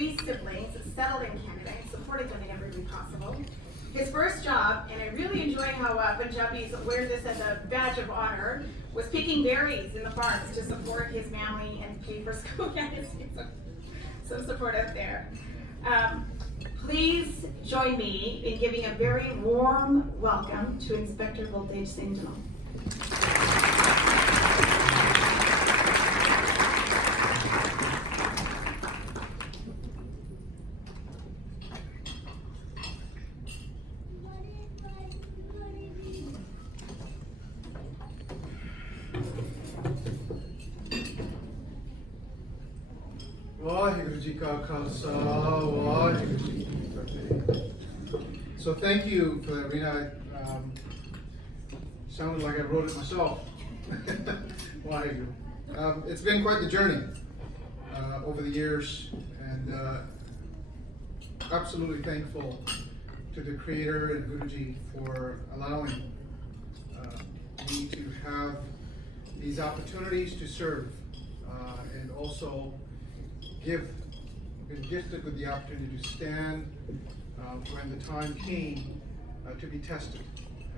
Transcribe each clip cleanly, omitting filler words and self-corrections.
3 siblings, settled in Canada, and supported them in every way possible. His first job, and I really enjoy how Punjabis wear this as a badge of honor, was picking berries in the farms to support his family and pay for school. Some support out there. Please join me in giving a very warm welcome to Inspector Baltej Singh Dhillon. So thank you for that, Rena. Sounded like I wrote it myself. It's been quite the journey over the years, and absolutely thankful to the Creator and Guruji for allowing me to have these opportunities to serve and also been gifted with the opportunity to stand when the time came to be tested.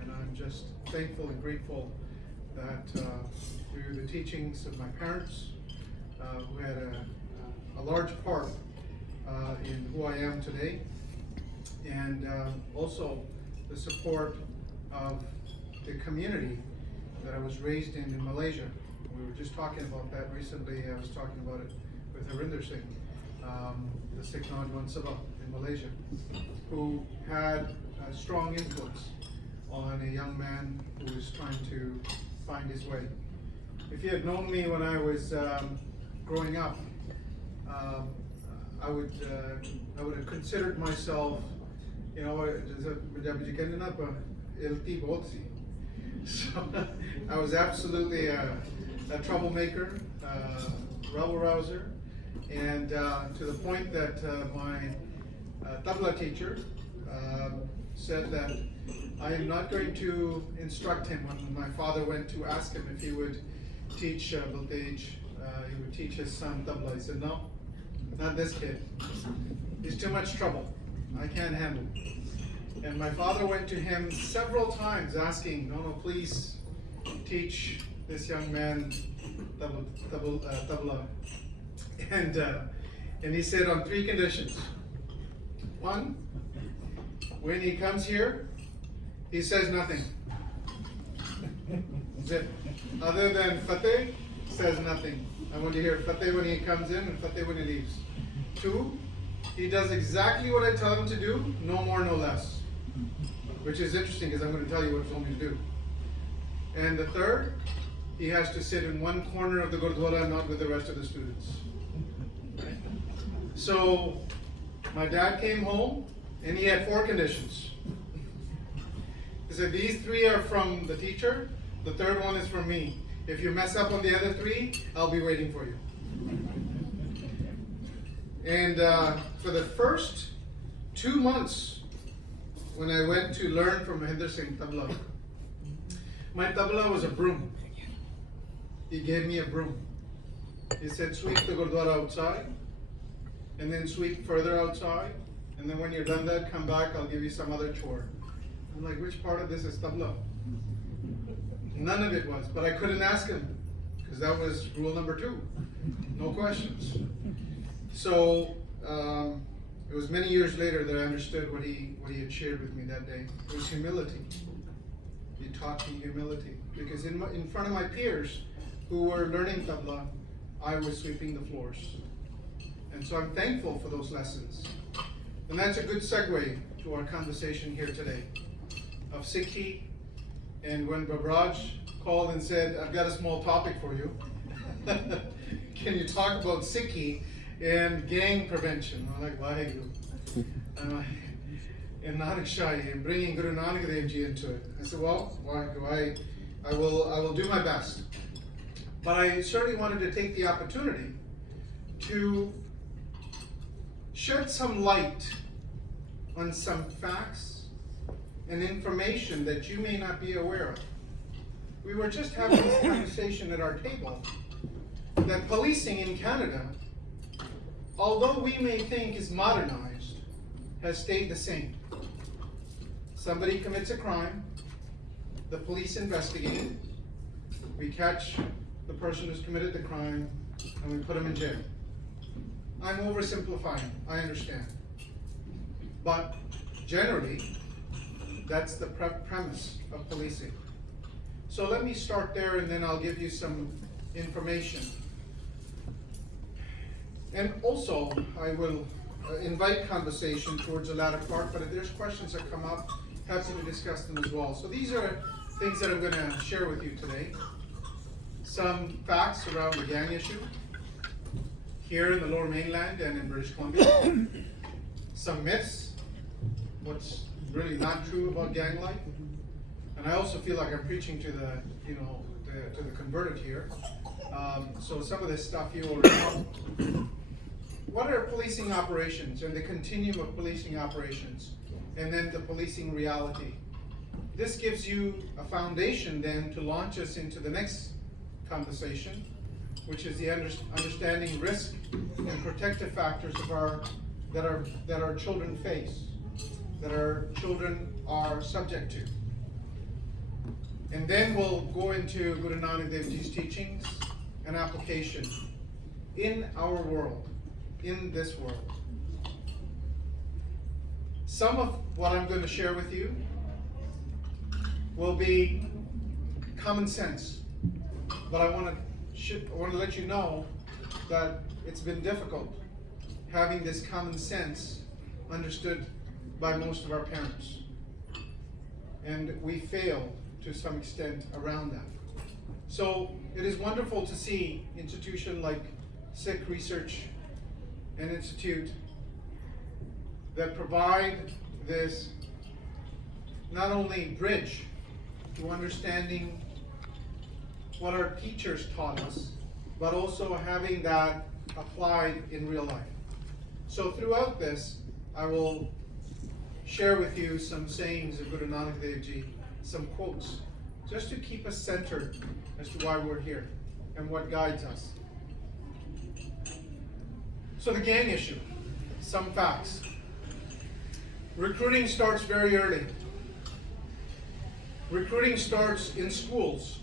And I'm just thankful and grateful that through the teachings of my parents, who had a large part in who I am today, and also the support of the community that I was raised in Malaysia. We were just talking about that recently. I was talking about it with Harinder Singh, the Sikh Naujawan Sabha in Malaysia, who had a strong influence on a young man who was trying to find his way. If you had known me when I was growing up, I would have considered myself, you know, so I was absolutely a troublemaker, rebel rouser, and to the point that my tabla teacher said that I am not going to instruct him. When my father went to ask him if he would teach Baltej, he would teach his son tabla. He said, no, not this kid. He's too much trouble. I can't handle it. And my father went to him several times asking, no, please teach this young man tabla. And he said on 3 conditions. 1, when he comes here, he says nothing. That's it. Other than Fateh, says nothing. I want to hear Fateh when he comes in and Fateh when he leaves. 2, he does exactly what I tell him to do, no more, no less. Which is interesting because I'm going to tell you what he told me to do. And the 3rd, he has to sit in one corner of the Gurdwara, not with the rest of the students. Right? So my dad came home and he had 4 conditions. He said, these 3 are from the teacher, the 3rd one is from me. If you mess up on the other 3, I'll be waiting for you. And for the first 2 months, when I went to learn from Harinder Singh tabla, my tabla was a broom. He gave me a broom. He said, sweep the Gurdwara outside, and then sweep further outside, and then when you're done that, come back, I'll give you some other chore. I'm like, which part of this is tabla? None of it was, but I couldn't ask him, because that was rule number 2. No questions. So, it was many years later that I understood what he had shared with me that day. It was humility. He taught me humility, because in front of my peers who were learning tabla, I was sweeping the floors. And so I'm thankful for those lessons. And that's a good segue to our conversation here today of SikhRI. And when Babraj called and said, I've got a small topic for you. Can you talk about SikhRI and gang prevention? I'm like, Vaheguru. And Nanak Sahib, and bringing Guru Nanak Dev Ji into it. I said, well, I will do my best. But I certainly wanted to take the opportunity to shed some light on some facts and information that you may not be aware of. We were just having this conversation at our table that policing in Canada although we may think is modernized, has stayed the same. Somebody commits a crime, the police investigate it, we catch the person who's committed the crime, and we put him in jail. I'm oversimplifying, I understand. But generally, that's the premise of policing. So let me start there, and then I'll give you some information. And also, I will invite conversation towards the latter part, but if there's questions that come up, happy to discuss them as well. So these are things that I'm going to share with you today. Some facts around the gang issue here in the Lower Mainland and in British Columbia. Some myths, what's really not true about gang life. And I also feel like I'm preaching to the, to the converted here. So some of this stuff you already know. What are policing operations and the continuum of policing operations, and then the policing reality? This gives you a foundation then to launch us into the next conversation, which is the understanding risk and protective factors of that our children face, that our children are subject to. And then we'll go into Guru Nanak Dev Ji's teachings and application in our world, in this world. Some of what I'm going to share with you will be common sense, but I want to let you know that it's been difficult having this common sense understood by most of our parents, and we fail to some extent around that. So it is wonderful to see institutions like Sikh Research and Institute that provide this not only bridge to understanding what our teachers taught us, but also having that applied in real life. So throughout this, I will share with you some sayings of Guru Nanak Dev Ji, some quotes, just to keep us centered as to why we're here and what guides us. So the gang issue, some facts. Recruiting starts very early. Recruiting starts in schools.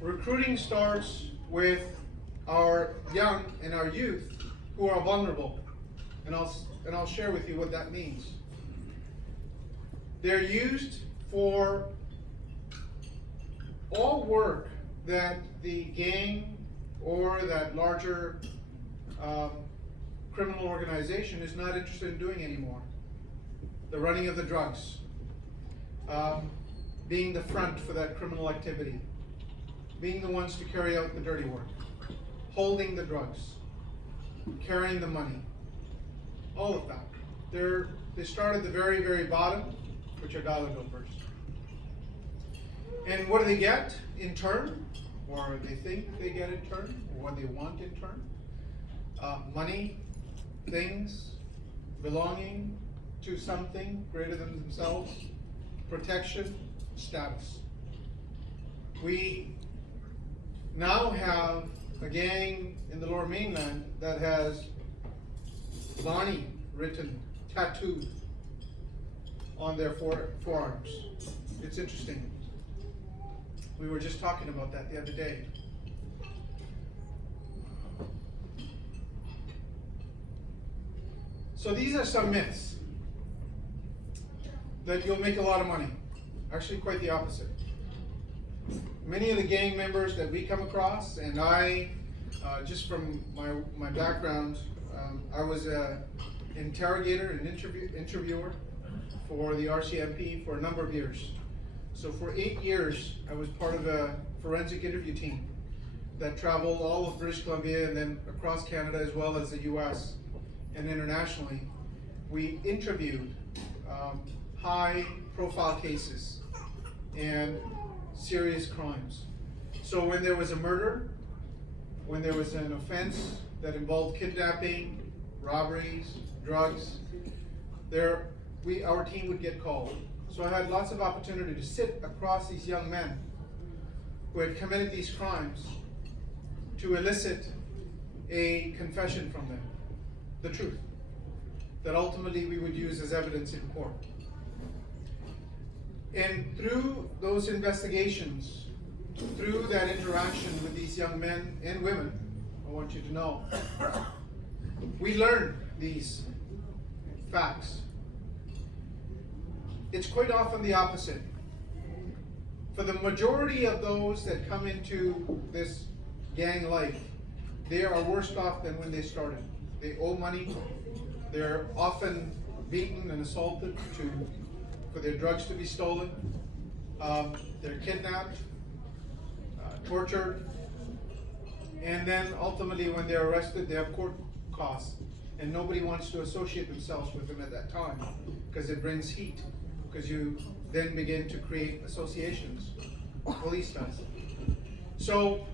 Recruiting starts with our young and our youth who are vulnerable. And I'll share with you what that means. They're used for all work that the gang or that larger criminal organization is not interested in doing anymore. The running of the drugs, being the front for that criminal activity, being the ones to carry out the dirty work, holding the drugs, carrying the money, all of that. They start at the very, very bottom, which are dollar dopers. And what do they get in turn? Or they think they get in turn, or what they want in turn? Money, things, belonging to something greater than themselves, protection, status. We now have a gang in the Lower Mainland that has Bonnie written, tattooed on their forearms. It's interesting. We were just talking about that the other day. So these are some myths. That you'll make a lot of money. Actually, quite the opposite. Many of the gang members that we come across, and I, just from my background, I was an interrogator and interviewer for the RCMP for a number of years. So for 8 years, I was part of a forensic interview team that traveled all of British Columbia and then across Canada as well as the US and internationally. We interviewed high profile cases and serious crimes. So when there was a murder, when there was an offense that involved kidnapping, robberies, drugs, our team would get called. So I had lots of opportunity to sit across these young men who had committed these crimes to elicit a confession from them, the truth, that ultimately we would use as evidence in court. And through those investigations, through that interaction with these young men and women, I want you to know, we learn these facts. It's quite often the opposite. For the majority of those that come into this gang life, they are worse off than when they started. They owe money. They're often beaten and assaulted for their drugs to be stolen. They're kidnapped, tortured, and then ultimately when they're arrested, they have court costs. And nobody wants to associate themselves with them at that time because it brings heat, because you then begin to create associations. Police does. So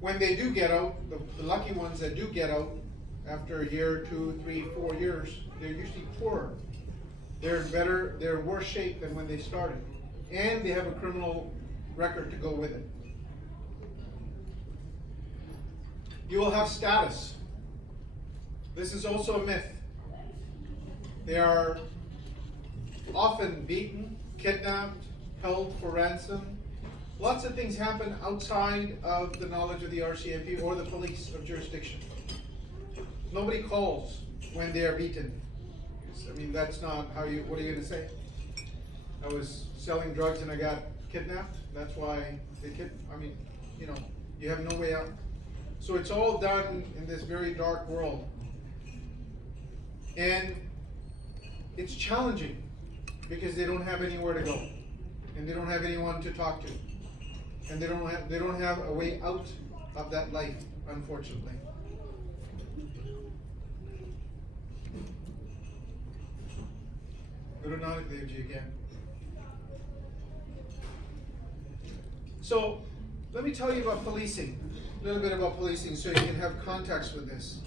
when they do get out, the lucky ones that do get out after a year, 2, 3, 4 years, they're usually poorer. They're in worse shape than when they started. And they have a criminal record to go with it. You will have status. This is also a myth. They are often beaten, kidnapped, held for ransom. Lots of things happen outside of the knowledge of the RCMP or the police of jurisdiction. Nobody calls when they are beaten. I mean, that's not how you, what are you going to say? I was selling drugs and I got kidnapped. That's why they I mean, you know, you have no way out. So it's all done in this very dark world. And it's challenging because they don't have anywhere to go. And they don't have anyone to talk to. And they don't have a way out of that life, unfortunately. Guru Nanak Dev Ji again. So, let me tell you about policing, a little bit about policing so you can have context with this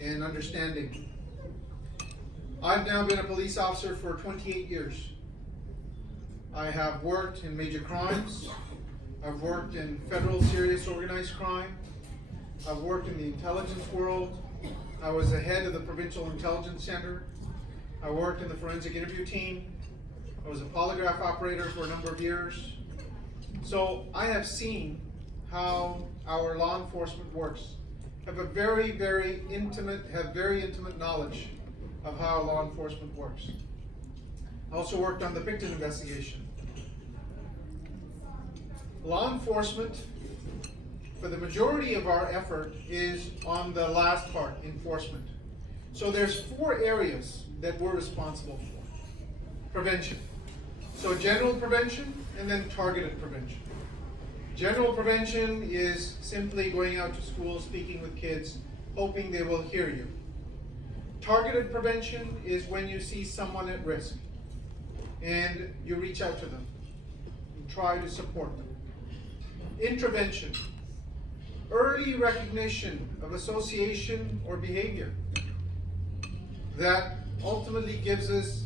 and understanding. I've now been a police officer for 28 years. I have worked in major crimes. I've worked in federal serious organized crime. I've worked in the intelligence world. I was the head of the Provincial Intelligence Center. I worked in the forensic interview team. I was a polygraph operator for a number of years. So I have seen how our law enforcement works. Have very intimate knowledge of how law enforcement works. I also worked on the Picton investigation. Law enforcement, for the majority of our effort, is on the last part, enforcement. So there's 4 areas that we're responsible for. Prevention. So general prevention and then targeted prevention. General prevention is simply going out to school, speaking with kids, hoping they will hear you. Targeted prevention is when you see someone at risk and you reach out to them and try to support them. Intervention. Early recognition of association or behavior that ultimately gives us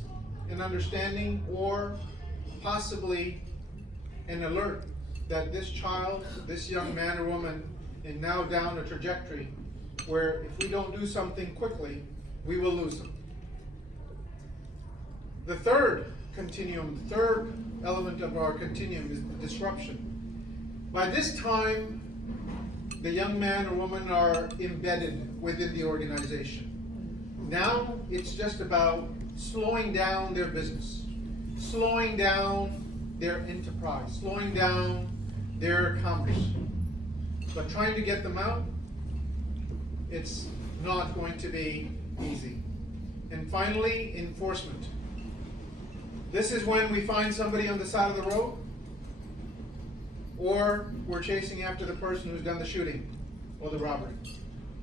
an understanding or possibly an alert that this child, this young man or woman is now down a trajectory where if we don't do something quickly, we will lose them. The third element of our continuum is the disruption. By this time, the young man or woman are embedded within the organization. Now it's just about slowing down their business, slowing down their enterprise, slowing down their commerce. But trying to get them out, it's not going to be easy. And finally, enforcement. This is when we find somebody on the side of the road, or we're chasing after the person who's done the shooting or the robbery.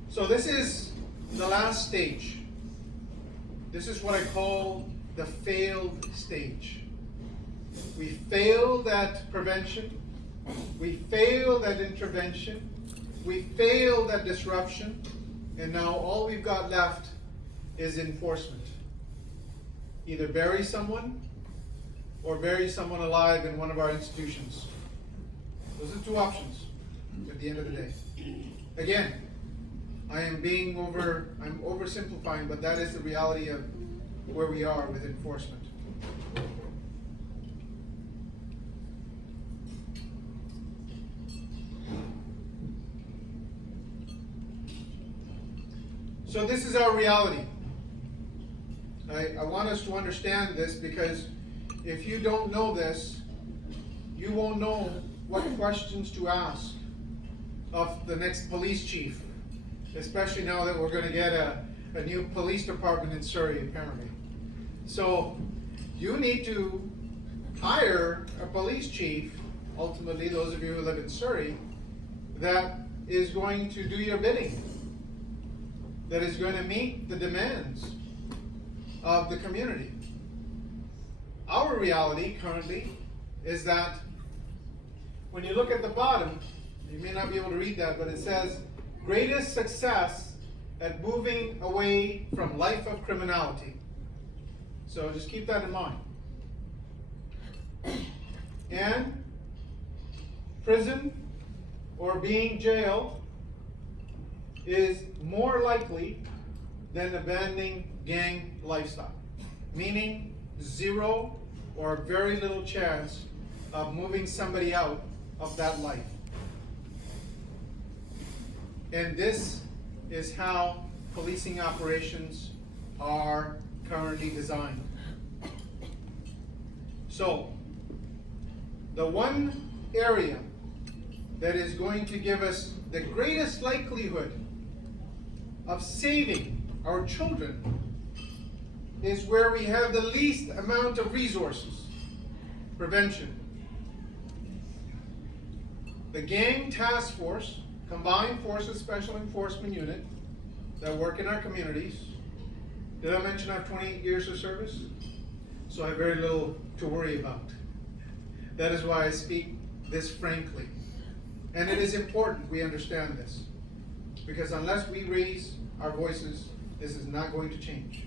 So this is the last stage. This is what I call the failed stage. We failed at prevention. We failed at intervention. We failed at disruption. And now all we've got left is enforcement. Either bury someone or bury someone alive in one of our institutions. Those are 2 options at the end of the day. Again, I'm oversimplifying, but that is the reality of where we are with enforcement. So this is our reality. I want us to understand this, because if you don't know this, you won't know what questions to ask of the next police chief, especially now that we're going to get a new police department in Surrey, apparently. So you need to hire a police chief, ultimately those of you who live in Surrey, that is going to do your bidding, that is going to meet the demands of the community. Our reality currently is that when you look at the bottom, you may not be able to read that, but it says, greatest success at moving away from life of criminality. So just keep that in mind. And prison or being jailed is more likely than abandoning gang lifestyle, meaning zero or very little chance of moving somebody out of that life. And this is how policing operations are currently designed. So, the one area that is going to give us the greatest likelihood of saving our children is where we have the least amount of resources: prevention. The Gang Task Force, Combined Forces Special Enforcement Unit, that work in our communities. Did I mention I have 28 years of service? So I have very little to worry about. That is why I speak this frankly. And it is important we understand this, because unless we raise our voices, this is not going to change.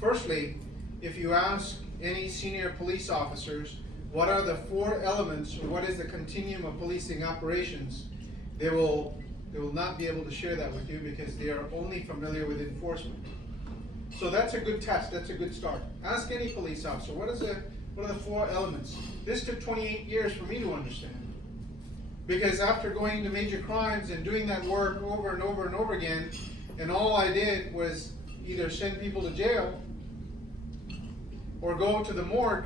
Firstly, if you ask any senior police officers what are the 4 elements, or what is the continuum of policing operations, they will not be able to share that with you, because they are only familiar with enforcement. So that's a good test, that's a good start. Ask any police officer, what are the 4 elements? This took 28 years for me to understand. Because after going into major crimes and doing that work over and over and over again, and all I did was either send people to jail or go to the morgue,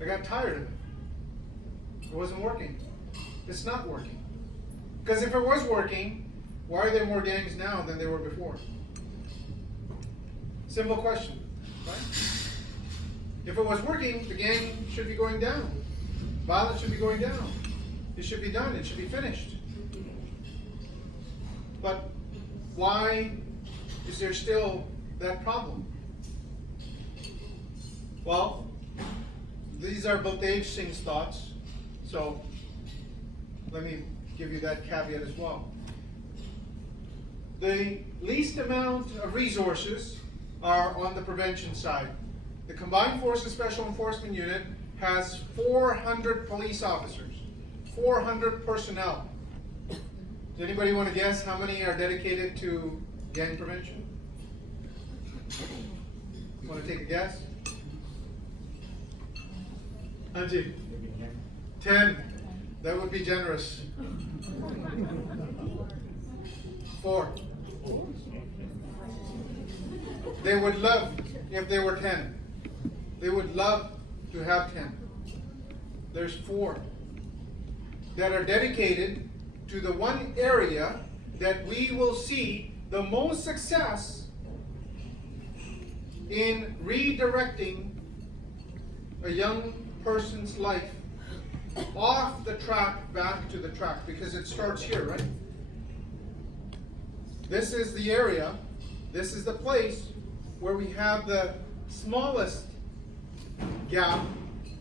I got tired of it. It wasn't working. It's not working. Because if it was working, why are there more gangs now than there were before? Simple question, right? If it was working, the gang should be going down. Violence should be going down. It should be done. It should be finished. But why is there still that problem? Well, these are Baltej Singh's thoughts, so let me give you that caveat as well. The least amount of resources are on the prevention side. The Combined Forces Special Enforcement Unit has 400 police officers, 400 personnel. Does anybody want to guess how many are dedicated to gang prevention? Want to take a guess? Anji? 10. That would be generous. 4. They would love if they were 10. They would love to have 10. There's 4 that are dedicated to the one area that we will see the most success in redirecting a young person's life off the track back to the track, because it starts here, right? This is the area, this is the place where we have the smallest gap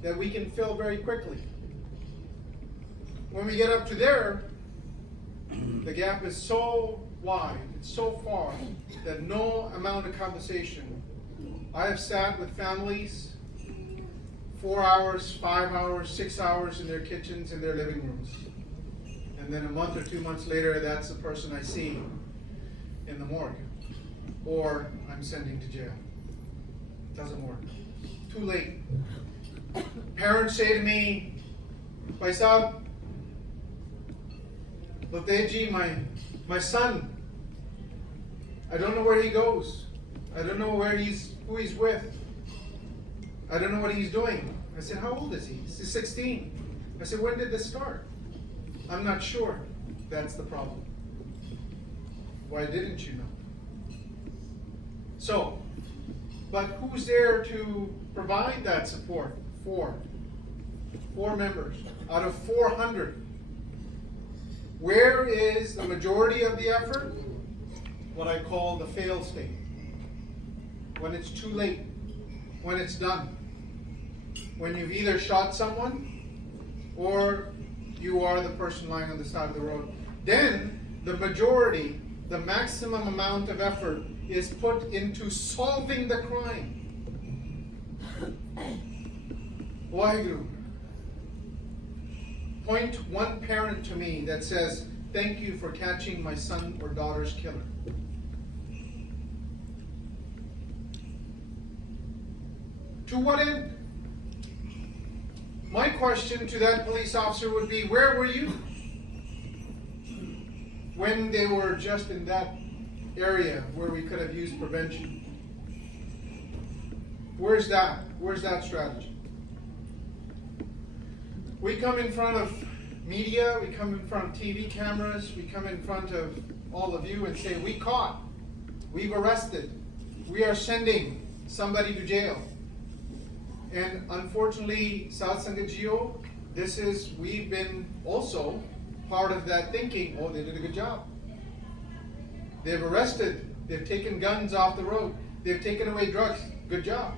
that we can fill very quickly. When we get up to there, the gap is so wide, it's so far, that no amount of conversation. I have sat with families 4 hours, 5 hours, 6 hours in their kitchens, in their living rooms. And And then a month or 2 months later, that's the person I see in the morgue. Or I'm sending to jail. Doesn't work. Too late. Parents say to me, Bhai Sahib, Baltej ji, my son, I don't know where he goes. I don't know who he's with. I don't know what he's doing. I said, how old is he? He's 16. I said, when did this start? I'm not sure. That's the problem. Why didn't you know? So, but who's there to provide that support? Four members out of 400. Where is the majority of the effort? What I call the fail state. When it's too late, when it's done, when you've either shot someone or you are the person lying on the side of the road, then the majority, the maximum amount of effort is put into solving the crime. Waheguru. Point one parent to me that says, thank you for catching my son or daughter's killer. To what end? My question to that police officer would be, where were you when they were just in that area where we could have used prevention? Where's that? Where's that strategy? We come in front of media, we come in front of TV cameras, we come in front of all of you and say, we caught, we've arrested, we are sending somebody to jail. And unfortunately, Saat Sangat Jio, we've been also part of that thinking, oh, they did a good job. They've arrested, they've taken guns off the road, they've taken away drugs, good job.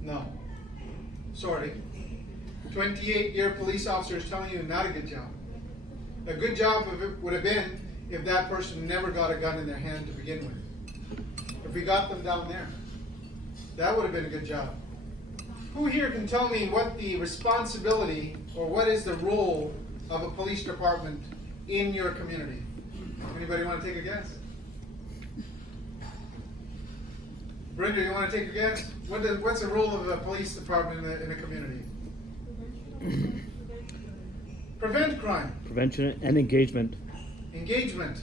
No, sorry. 28-year police officer is telling you not a good job. A good job would have been if that person never got a gun in their hand to begin with. If we got them down there, that would have been a good job. Who here can tell me what the responsibility or what is the role of a police department in your community? Anybody want to take a guess? Brenda, you want to take a guess? What's the role of a police department in a community? Prevent crime. Prevention and engagement. Engagement.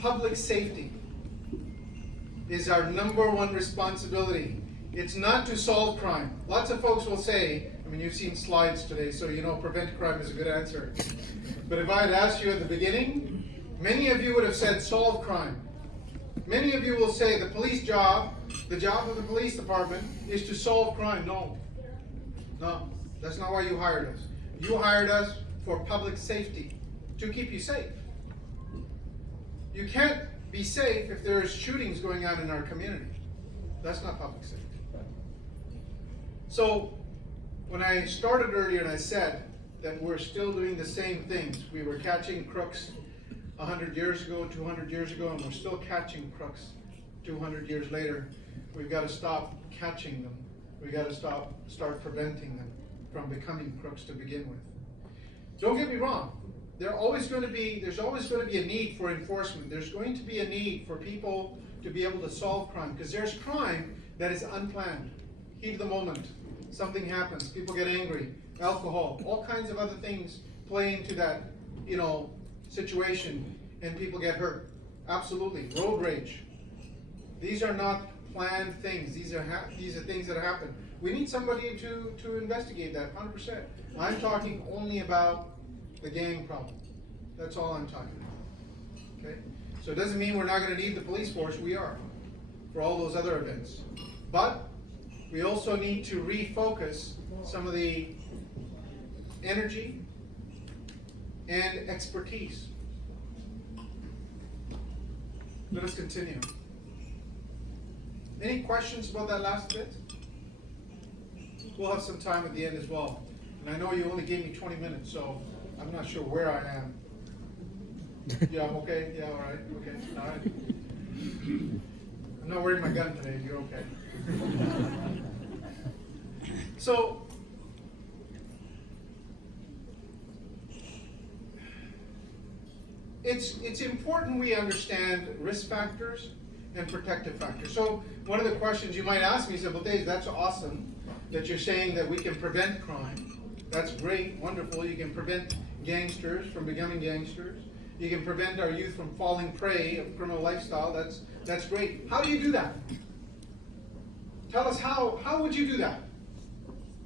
Public safety is our number one responsibility. It's not to solve crime. Lots of folks will say, I mean, you've seen slides today, so you know prevent crime is a good answer. But if I had asked you at the beginning, many of you would have said solve crime. Many of you will say the police job, the job of the police department is to solve crime. No. No, that's not why you hired us. You hired us for public safety, to keep you safe. You can't be safe if there's shootings going on in our community. That's not public safety. So, when I started earlier and I said that we're still doing the same things, we were catching crooks 100 years ago, 200 years ago, and we're still catching crooks 200 years later. We've got to stop catching them. We've got to start preventing them from becoming crooks to begin with. Don't get me wrong. There's always going to be a need for enforcement. There's going to be a need for people to be able to solve crime, because there's crime that is unplanned. Heat of the moment, something happens, people get angry, alcohol, all kinds of other things play into that, situation, and people get hurt. Absolutely, road rage. These are not planned things. These are things that happen. We need somebody to investigate that 100%. I'm talking only about the gang problem. That's all I'm talking about. Okay? So it doesn't mean we're not going to need the police force. We are, for all those other events. But we also need to refocus some of the energy and expertise. Let us continue. Any questions about that last bit? We'll have some time at the end as well. And I know you only gave me 20 minutes, so I'm not sure where I am. Yeah, I'm okay? Yeah, all right. Okay, all right. I'm not wearing my gun today. You're okay. So, it's important we understand risk factors and protective factors. So one of the questions you might ask me is, Baltej, that's awesome that you're saying that we can prevent crime. That's great, wonderful. You can prevent gangsters from becoming gangsters. You can prevent our youth from falling prey of criminal lifestyle. That's great. How do you do that? Tell us how would you do that?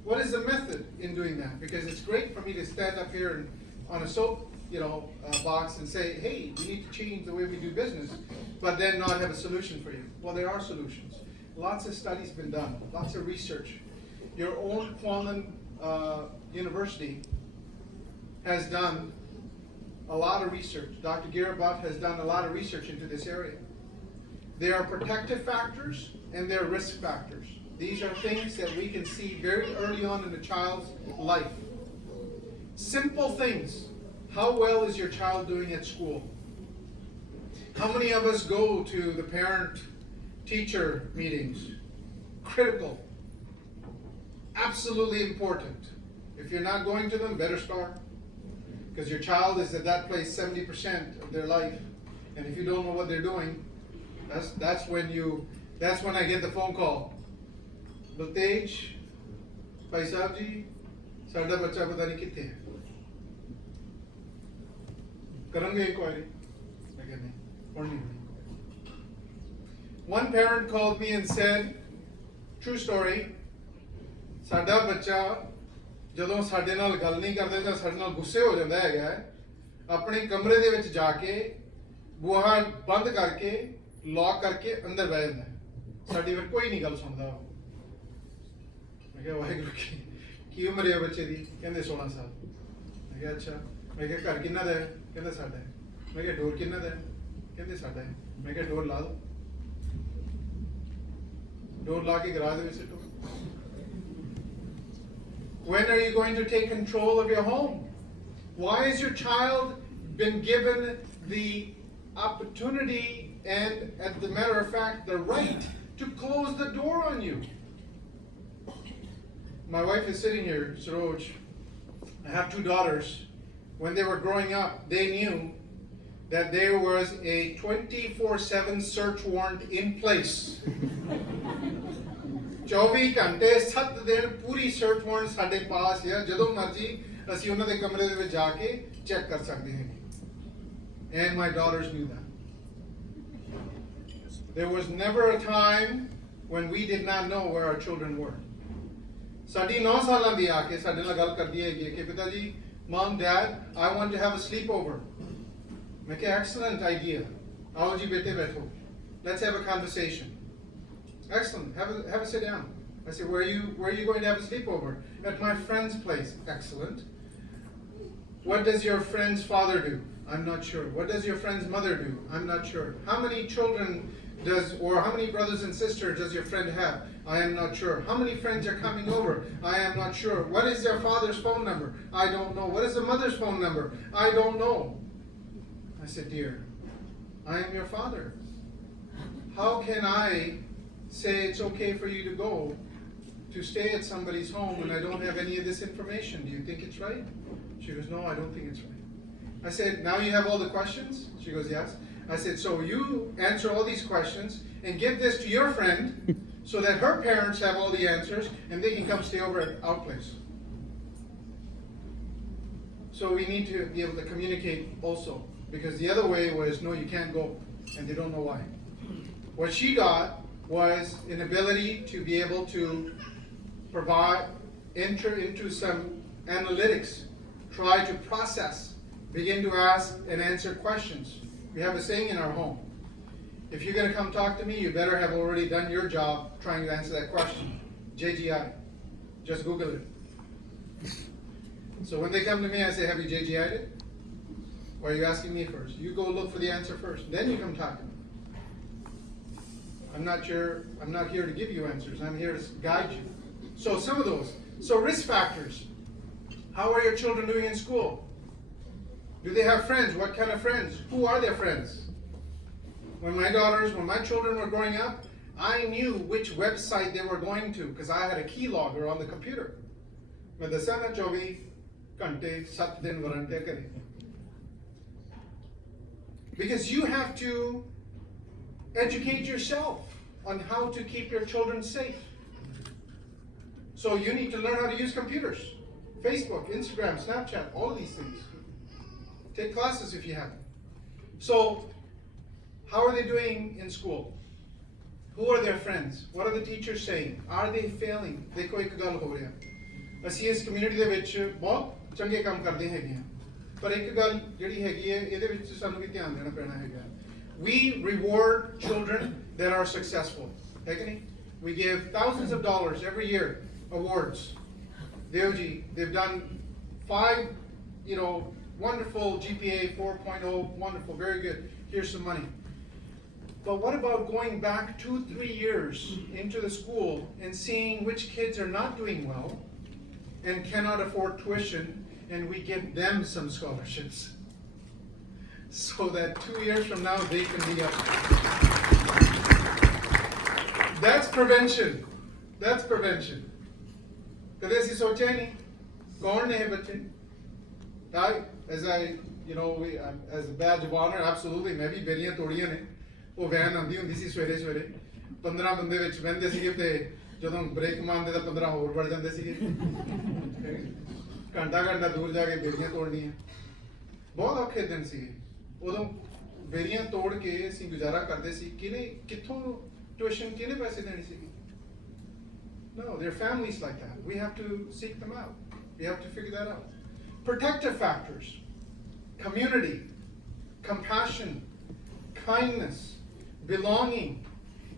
What is the method in doing that? Because it's great for me to stand up here and, on a soap box and say, hey, we need to change the way we do business, but then not have a solution for you. Well, there are solutions. Lots of studies have been done, lots of research. Your own Kuala University has done a lot of research. Dr. Girabat has done a lot of research into this area. There are protective factors and there are risk factors. These are things that we can see very early on in a child's life. Simple things. How well is your child doing at school? How many of us go to the parent-teacher meetings? Critical. Absolutely important. If you're not going to them, better start. Because your child is at that place 70% of their life. And if you don't know what they're doing, that's when I get the phone call. Baltej, Bhai Sahib ji, sada bacha pata nahi kitte hai. Karange inquiry. I get nahi. One parent called me and said, true story, sada bacha ਜਦੋਂ ਸਾਡੇ ਨਾਲ ਗੱਲ ਨਹੀਂ ਕਰਦਾ ਜਾਂ ਸਾਡੇ ਨਾਲ ਗੁੱਸੇ ਹੋ ਜਾਂਦਾ ਹੈਗਾ ਆਪਣੇ ਕਮਰੇ ਦੇ ਵਿੱਚ ਜਾ ਕੇ ਬੂਹਾ ਬੰਦ ਕਰਕੇ ਲੌਕ ਕਰਕੇ ਅੰਦਰ ਬਹਿ ਜਾਂਦਾ ਸਾਡੀ ਫਿਰ ਕੋਈ ਨਹੀਂ ਗੱਲ ਸੁਣਦਾ ਮੈਂ ਕਿਹਾ ਵਾਹਿਗੁਰੂ ਕੀ ਉਮਰ ਹੈ ਬੱਚੇ ਦੀ ਕਹਿੰਦੇ 16 ਸਾਲ ਮੈਂ ਕਿਹਾ ਅੱਛਾ ਮੈਂ ਕਿਹਾ ਘਰ ਕਿੰਨਾ ਦਾ ਹੈ ਕਹਿੰਦਾ ਸਾਡਾ ਹੈ ਮੈਂ ਕਿਹਾ ਡੋਰ ਕਿੰਨਾ ਦਾ ਹੈ ਕਹਿੰਦੇ ਸਾਡਾ ਹੈ ਮੈਂ ਕਿਹਾ ਡੋਰ ਲਾ ਦੋ ਡੋਰ ਲਾ ਕੇ ਗਰਾਜ ਦੇ ਵਿੱਚ ਸਿੱਟੋ When are you going to take control of your home? Why has your child been given the opportunity and, as a matter of fact, the right to close the door on you? My wife is sitting here, Saroj. I have 2 daughters. When they were growing up, they knew that there was a 24/7 search warrant in place. 24 ਘੰਟੇ 7 ਦਿਨ ਪੂਰੀ search warrant ਸਾਡੇ ਪਾਸ ਹੈ ਜਦੋਂ ਮਰਜੀ ਅਸੀਂ ਉਹਨਾਂ ਦੇ ਕਮਰੇ ਦੇ ਵਿੱਚ ਜਾ ਕੇ ਚੈੱਕ ਕਰ ਸਕਦੇ ਹਾਂ and my daughters knew that. There was never a time when we did not know where our children were. ਸਾਡੀ 9 ਸਾਲਾਂ ਦੀ ਆ ਕੇ ਸਾਡੇ ਨਾਲ ਗੱਲ ਕਰਦੀ ਹੈਗੀ ਕਿ ਪਿਤਾ ਜੀ mom dad I want to have a sleepover. ਮੈਂ ਕਿਹਾ excellent idea. ਆਓ ਜੀ ਬੇਟੇ ਬੈਠੋ. Let's have a conversation. Excellent. Have a sit down. I said, where are you going to have a sleepover? At my friend's place. Excellent. What does your friend's father do? I'm not sure. What does your friend's mother do? I'm not sure. How many children how many brothers and sisters does your friend have? I am not sure. How many friends are coming over? I am not sure. What is their father's phone number? I don't know. What is the mother's phone number? I don't know. I said, dear, I am your father. How can I say it's okay for you to go to stay at somebody's home when I don't have any of this information? Do you think it's right? She goes, no, I don't think it's right. I said, now you have all the questions? She goes, yes. I said, so you answer all these questions and give this to your friend so that her parents have all the answers and they can come stay over at our place. So we need to be able to communicate also, because the other way was, no, you can't go, and they don't know why. What she got was an ability to be able to enter into some analytics, try to process, begin to ask and answer questions. We have a saying in our home. If you're going to come talk to me, you better have already done your job trying to answer that question. JGI. Just Google it. So when they come to me, I say, have you JGI'd it? Or are you asking me first? You go look for the answer first. Then you come talk to me. I'm not here to give you answers. I'm here to guide you. So some of those. So risk factors. How are your children doing in school? Do they have friends? What kind of friends? Who are their friends? When my children were growing up, I knew which website they were going to because I had a keylogger on the computer. मैं दसा ना 24 घंटे 7 दिन warranty करे Because you have to educate yourself on how to keep your children safe. So you need to learn how to use computers. Facebook, Instagram, Snapchat, all of these things. Take classes if you haven't. So, how are they doing in school? Who are their friends? What are the teachers saying? Are they failing? देखो एक गल हो रहा है ਅਸੀਂ ਇਸ community ਦੇ ਵਿੱਚ ਬਹੁਤ ਚੰਗੇ ਕੰਮ ਕਰਦੇ ਹੈਗੇ ਹਾਂ ਪਰ ਇੱਕ ਗੱਲ ਜਿਹੜੀ ਹੈਗੀ ਹੈ ਇਹਦੇ ਵਿੱਚ ਸਾਨੂੰ ਵੀ ਧਿਆਨ ਦੇਣਾ ਪੈਣਾ ਹੈਗਾ We reward children that are successful. ਹੈ ਕਿ ਨਹੀਂ? We give thousands of dollars every year awards. Deoji, they've done 5, wonderful GPA 4.0, wonderful, very good. Here's some money. But what about going back 2-3 years into the school and seeing which kids are not doing well and cannot afford tuition, and we give them some scholarships so that 2 years from now they can be up. That's prevention. That's prevention. कदे ऐसी सोचा ही नहीं कौन ने है बच्चे as as a badge of honor absolutely मैं भी बेरियां तोड़ियां ने ਉਹ ਵੈਨ ਆਉਂਦੀ ਹੁੰਦੀ ਸੀ ਸਵੇਰੇ ਸਵੇਰੇ 15 ਬੰਦੇ ਵਿੱਚ ਬਹਿੰਦੇ ਸੀਗੇ ਤੇ ਜਦੋਂ ਬ੍ਰੇਕ ਮਾਰਦੇ ਤਾਂ 15 ਹੋਰ ਵੜ ਜਾਂਦੇ ਸੀਗੇ ਘੰਟਾ ਦੂਰ ਜਾ ਕੇ ਬੇਰੀਆਂ ਤੋੜਨੀਆਂ ਬਹੁਤ ਔਖੇ ਦਿਨ ਸੀਗੇ ਉਦੋਂ ਬੇਰੀਆਂ ਤੋੜ ਕੇ ਅਸੀਂ ਗੁਜ਼ਾਰਾ ਕਰਦੇ ਸੀ ਕਿੱਥੋਂ ਟਿਊਸ਼ਨ ਕਿਹਨੇ ਪੈਸੇ ਦੇਣੀ ਸੀਗੀ No, there are families like that. We have to seek them out. We have to figure that out. Protective factors, community, compassion, kindness, belonging,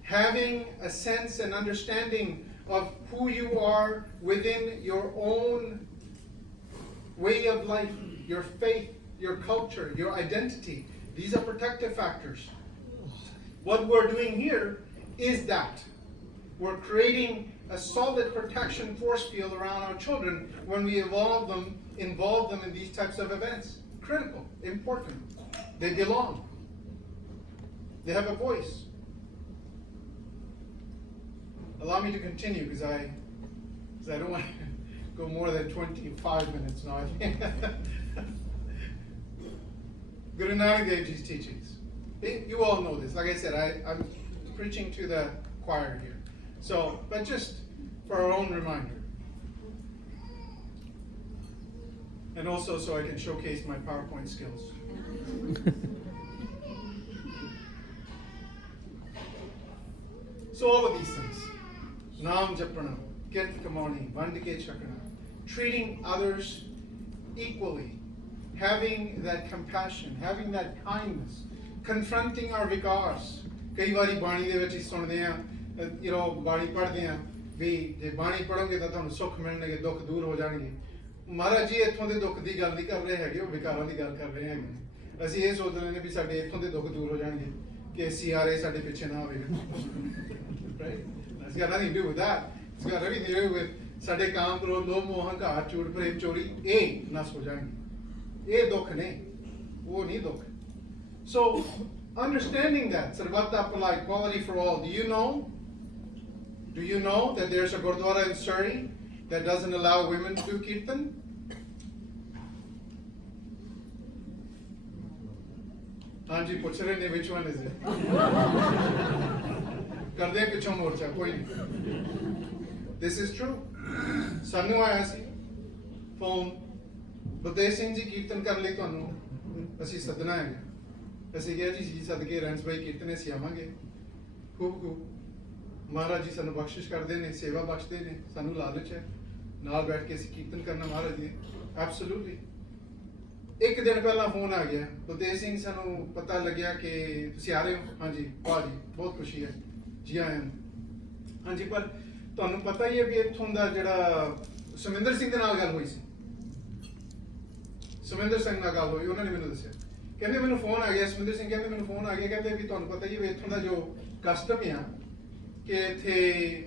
having a sense and understanding of who you are within your own way of life, your faith, your culture, your identity. These are protective factors. What we're doing here is that. We're creating a solid protection force field around our children when we involve them in these types of events. Critical, important. They belong. They have a voice. Allow me to continue because I don't want to go more than 25 minutes now. Guru Nanak Dev Ji's teachings. You all know this. Like I said, I'm preaching to the choir here. So, but just for our own reminder. And also so I can showcase my PowerPoint skills. So all of these things. Naam japana, kirt kamani, vandike chakana. Treating others equally. Having that compassion, having that kindness. Confronting our vikars. Kai wari bani de vich sunde aa ਬਾਣੀ ਪੜ੍ਹਦੇ ਆ ਵੀ ਜੇ ਬਾਣੀ ਪੜੋਗੇ ਤਾਂ ਤੁਹਾਨੂੰ ਸੁੱਖ ਮਿਲਣਗੇ ਦੁੱਖ ਦੂਰ ਹੋ ਜਾਣਗੇ ਮਹਾਰਾਜ ਜੀ ਇੱਥੋਂ ਦੇ ਦੁੱਖ ਦੀ ਗੱਲ ਨਹੀਂ ਕਰ ਰਹੇ ਹੈਗੇ ਉਹ ਵਿਕਾਰਾਂ ਦੀ ਗੱਲ ਕਰ ਰਹੇ ਹੈਗੇ ਅਸੀਂ ਇਹ ਸੋਚ ਰਹੇ ਨੇ ਵੀ ਸਾਡੇ ਇੱਥੋਂ ਦੇ ਦੁੱਖ ਦੂਰ ਹੋ ਜਾਣਗੇ ਕਿ CRA ਸਾਡੇ ਪਿੱਛੇ ਨਾ ਹੋਵੇ It's got nothing to do with that. It's got everything to do with ਸਾਡੇ ਕਾਮ ਕ੍ਰੋਧ ਲੋਭ ਮੋਹ ਹੰਕਾਰ ਝੂਠ ਪ੍ਰੇਮ ਚੋਰੀ ਇਹ ਨਸ ਹੋ ਜਾਣਗੇ ਇਹ ਦੁੱਖ ਨੇ ਉਹ ਨਹੀਂ ਦੁੱਖ So understanding that sarvata palai equality for all. Do you know that there's a Gurdwara in Surrey that doesn't allow women to do kirtan? Anji, puch rahe ne, which one is it? Karde pichon morcha, koi nahi. This is true. Sanu aaya si phone Baltej Singh ji kirtan kar ਲਈ ਤੁਹਾਨੂੰ ਅਸੀਂ ਸੱਦਣਾ ਹੈ ਅਸੀਂ ਕਿਹਾ ਜੀ ਸਦਕੇ ਰੈਂਸ ਬਾਈ ਕੀਰਤਨ ਅਸੀਂ ਆਵਾਂਗੇ ਖੂਬ ਮਹਾਰਾਜ ਜੀ ਸਾਨੂੰ ਬਖਸ਼ਿਸ਼ ਕਰਦੇ ਨੇ ਸੇਵਾ ਬਖਸ਼ਦੇ ਨੇ ਸਾਨੂੰ ਲਾਲਚ ਹੈ ਨਾਲ ਬੈਠ ਕੇ ਅਸੀਂ ਕੀਰਤਨ ਕਰਨਾ ਮਹਾਰਾਜ ਜੀ ਐਬਸੋਲੂਟਲੀ ਇੱਕ ਦਿਨ ਪਹਿਲਾਂ ਫੋਨ ਆ ਗਿਆ ਬਲਤੇਜ ਸਿੰਘ ਸਾਨੂੰ ਪਤਾ ਲੱਗਿਆ ਕਿ ਤੁਸੀਂ ਆ ਰਹੇ ਹੋ ਹਾਂਜੀ ਵਾਹ ਜੀ ਬਹੁਤ ਖੁਸ਼ੀ ਹੈ ਜੀ ਆਇਆਂ ਹਾਂਜੀ ਪਰ ਤੁਹਾਨੂੰ ਪਤਾ ਹੀ ਹੈ ਵੀ ਇੱਥੋਂ ਦਾ ਜਿਹੜਾ ਸੁਮਿੰਦਰ ਸਿੰਘ ਦੇ ਨਾਲ ਗੱਲ ਹੋਈ ਸੀ ਸੁਮਿੰਦਰ ਸਿੰਘ ਨਾਲ ਗੱਲ ਹੋਈ ਉਹਨਾਂ ਨੇ ਮੈਨੂੰ ਦੱਸਿਆ ਕਹਿੰਦੇ ਮੈਨੂੰ ਫੋਨ ਆ ਗਿਆ ਸੁਮਿੰਦਰ ਸਿੰਘ ਕਹਿੰਦੇ ਮੈਨੂੰ ਫੋਨ ਆ ਗਿਆ ਕਹਿੰਦੇ ਵੀ ਤੁਹਾਨੂੰ ਪਤਾ ਹੀ ਵੀ ਇੱਥੋਂ ਦਾ ਜੋ ਕਸਟਮ ਆ ਕਿ ਇੱਥੇ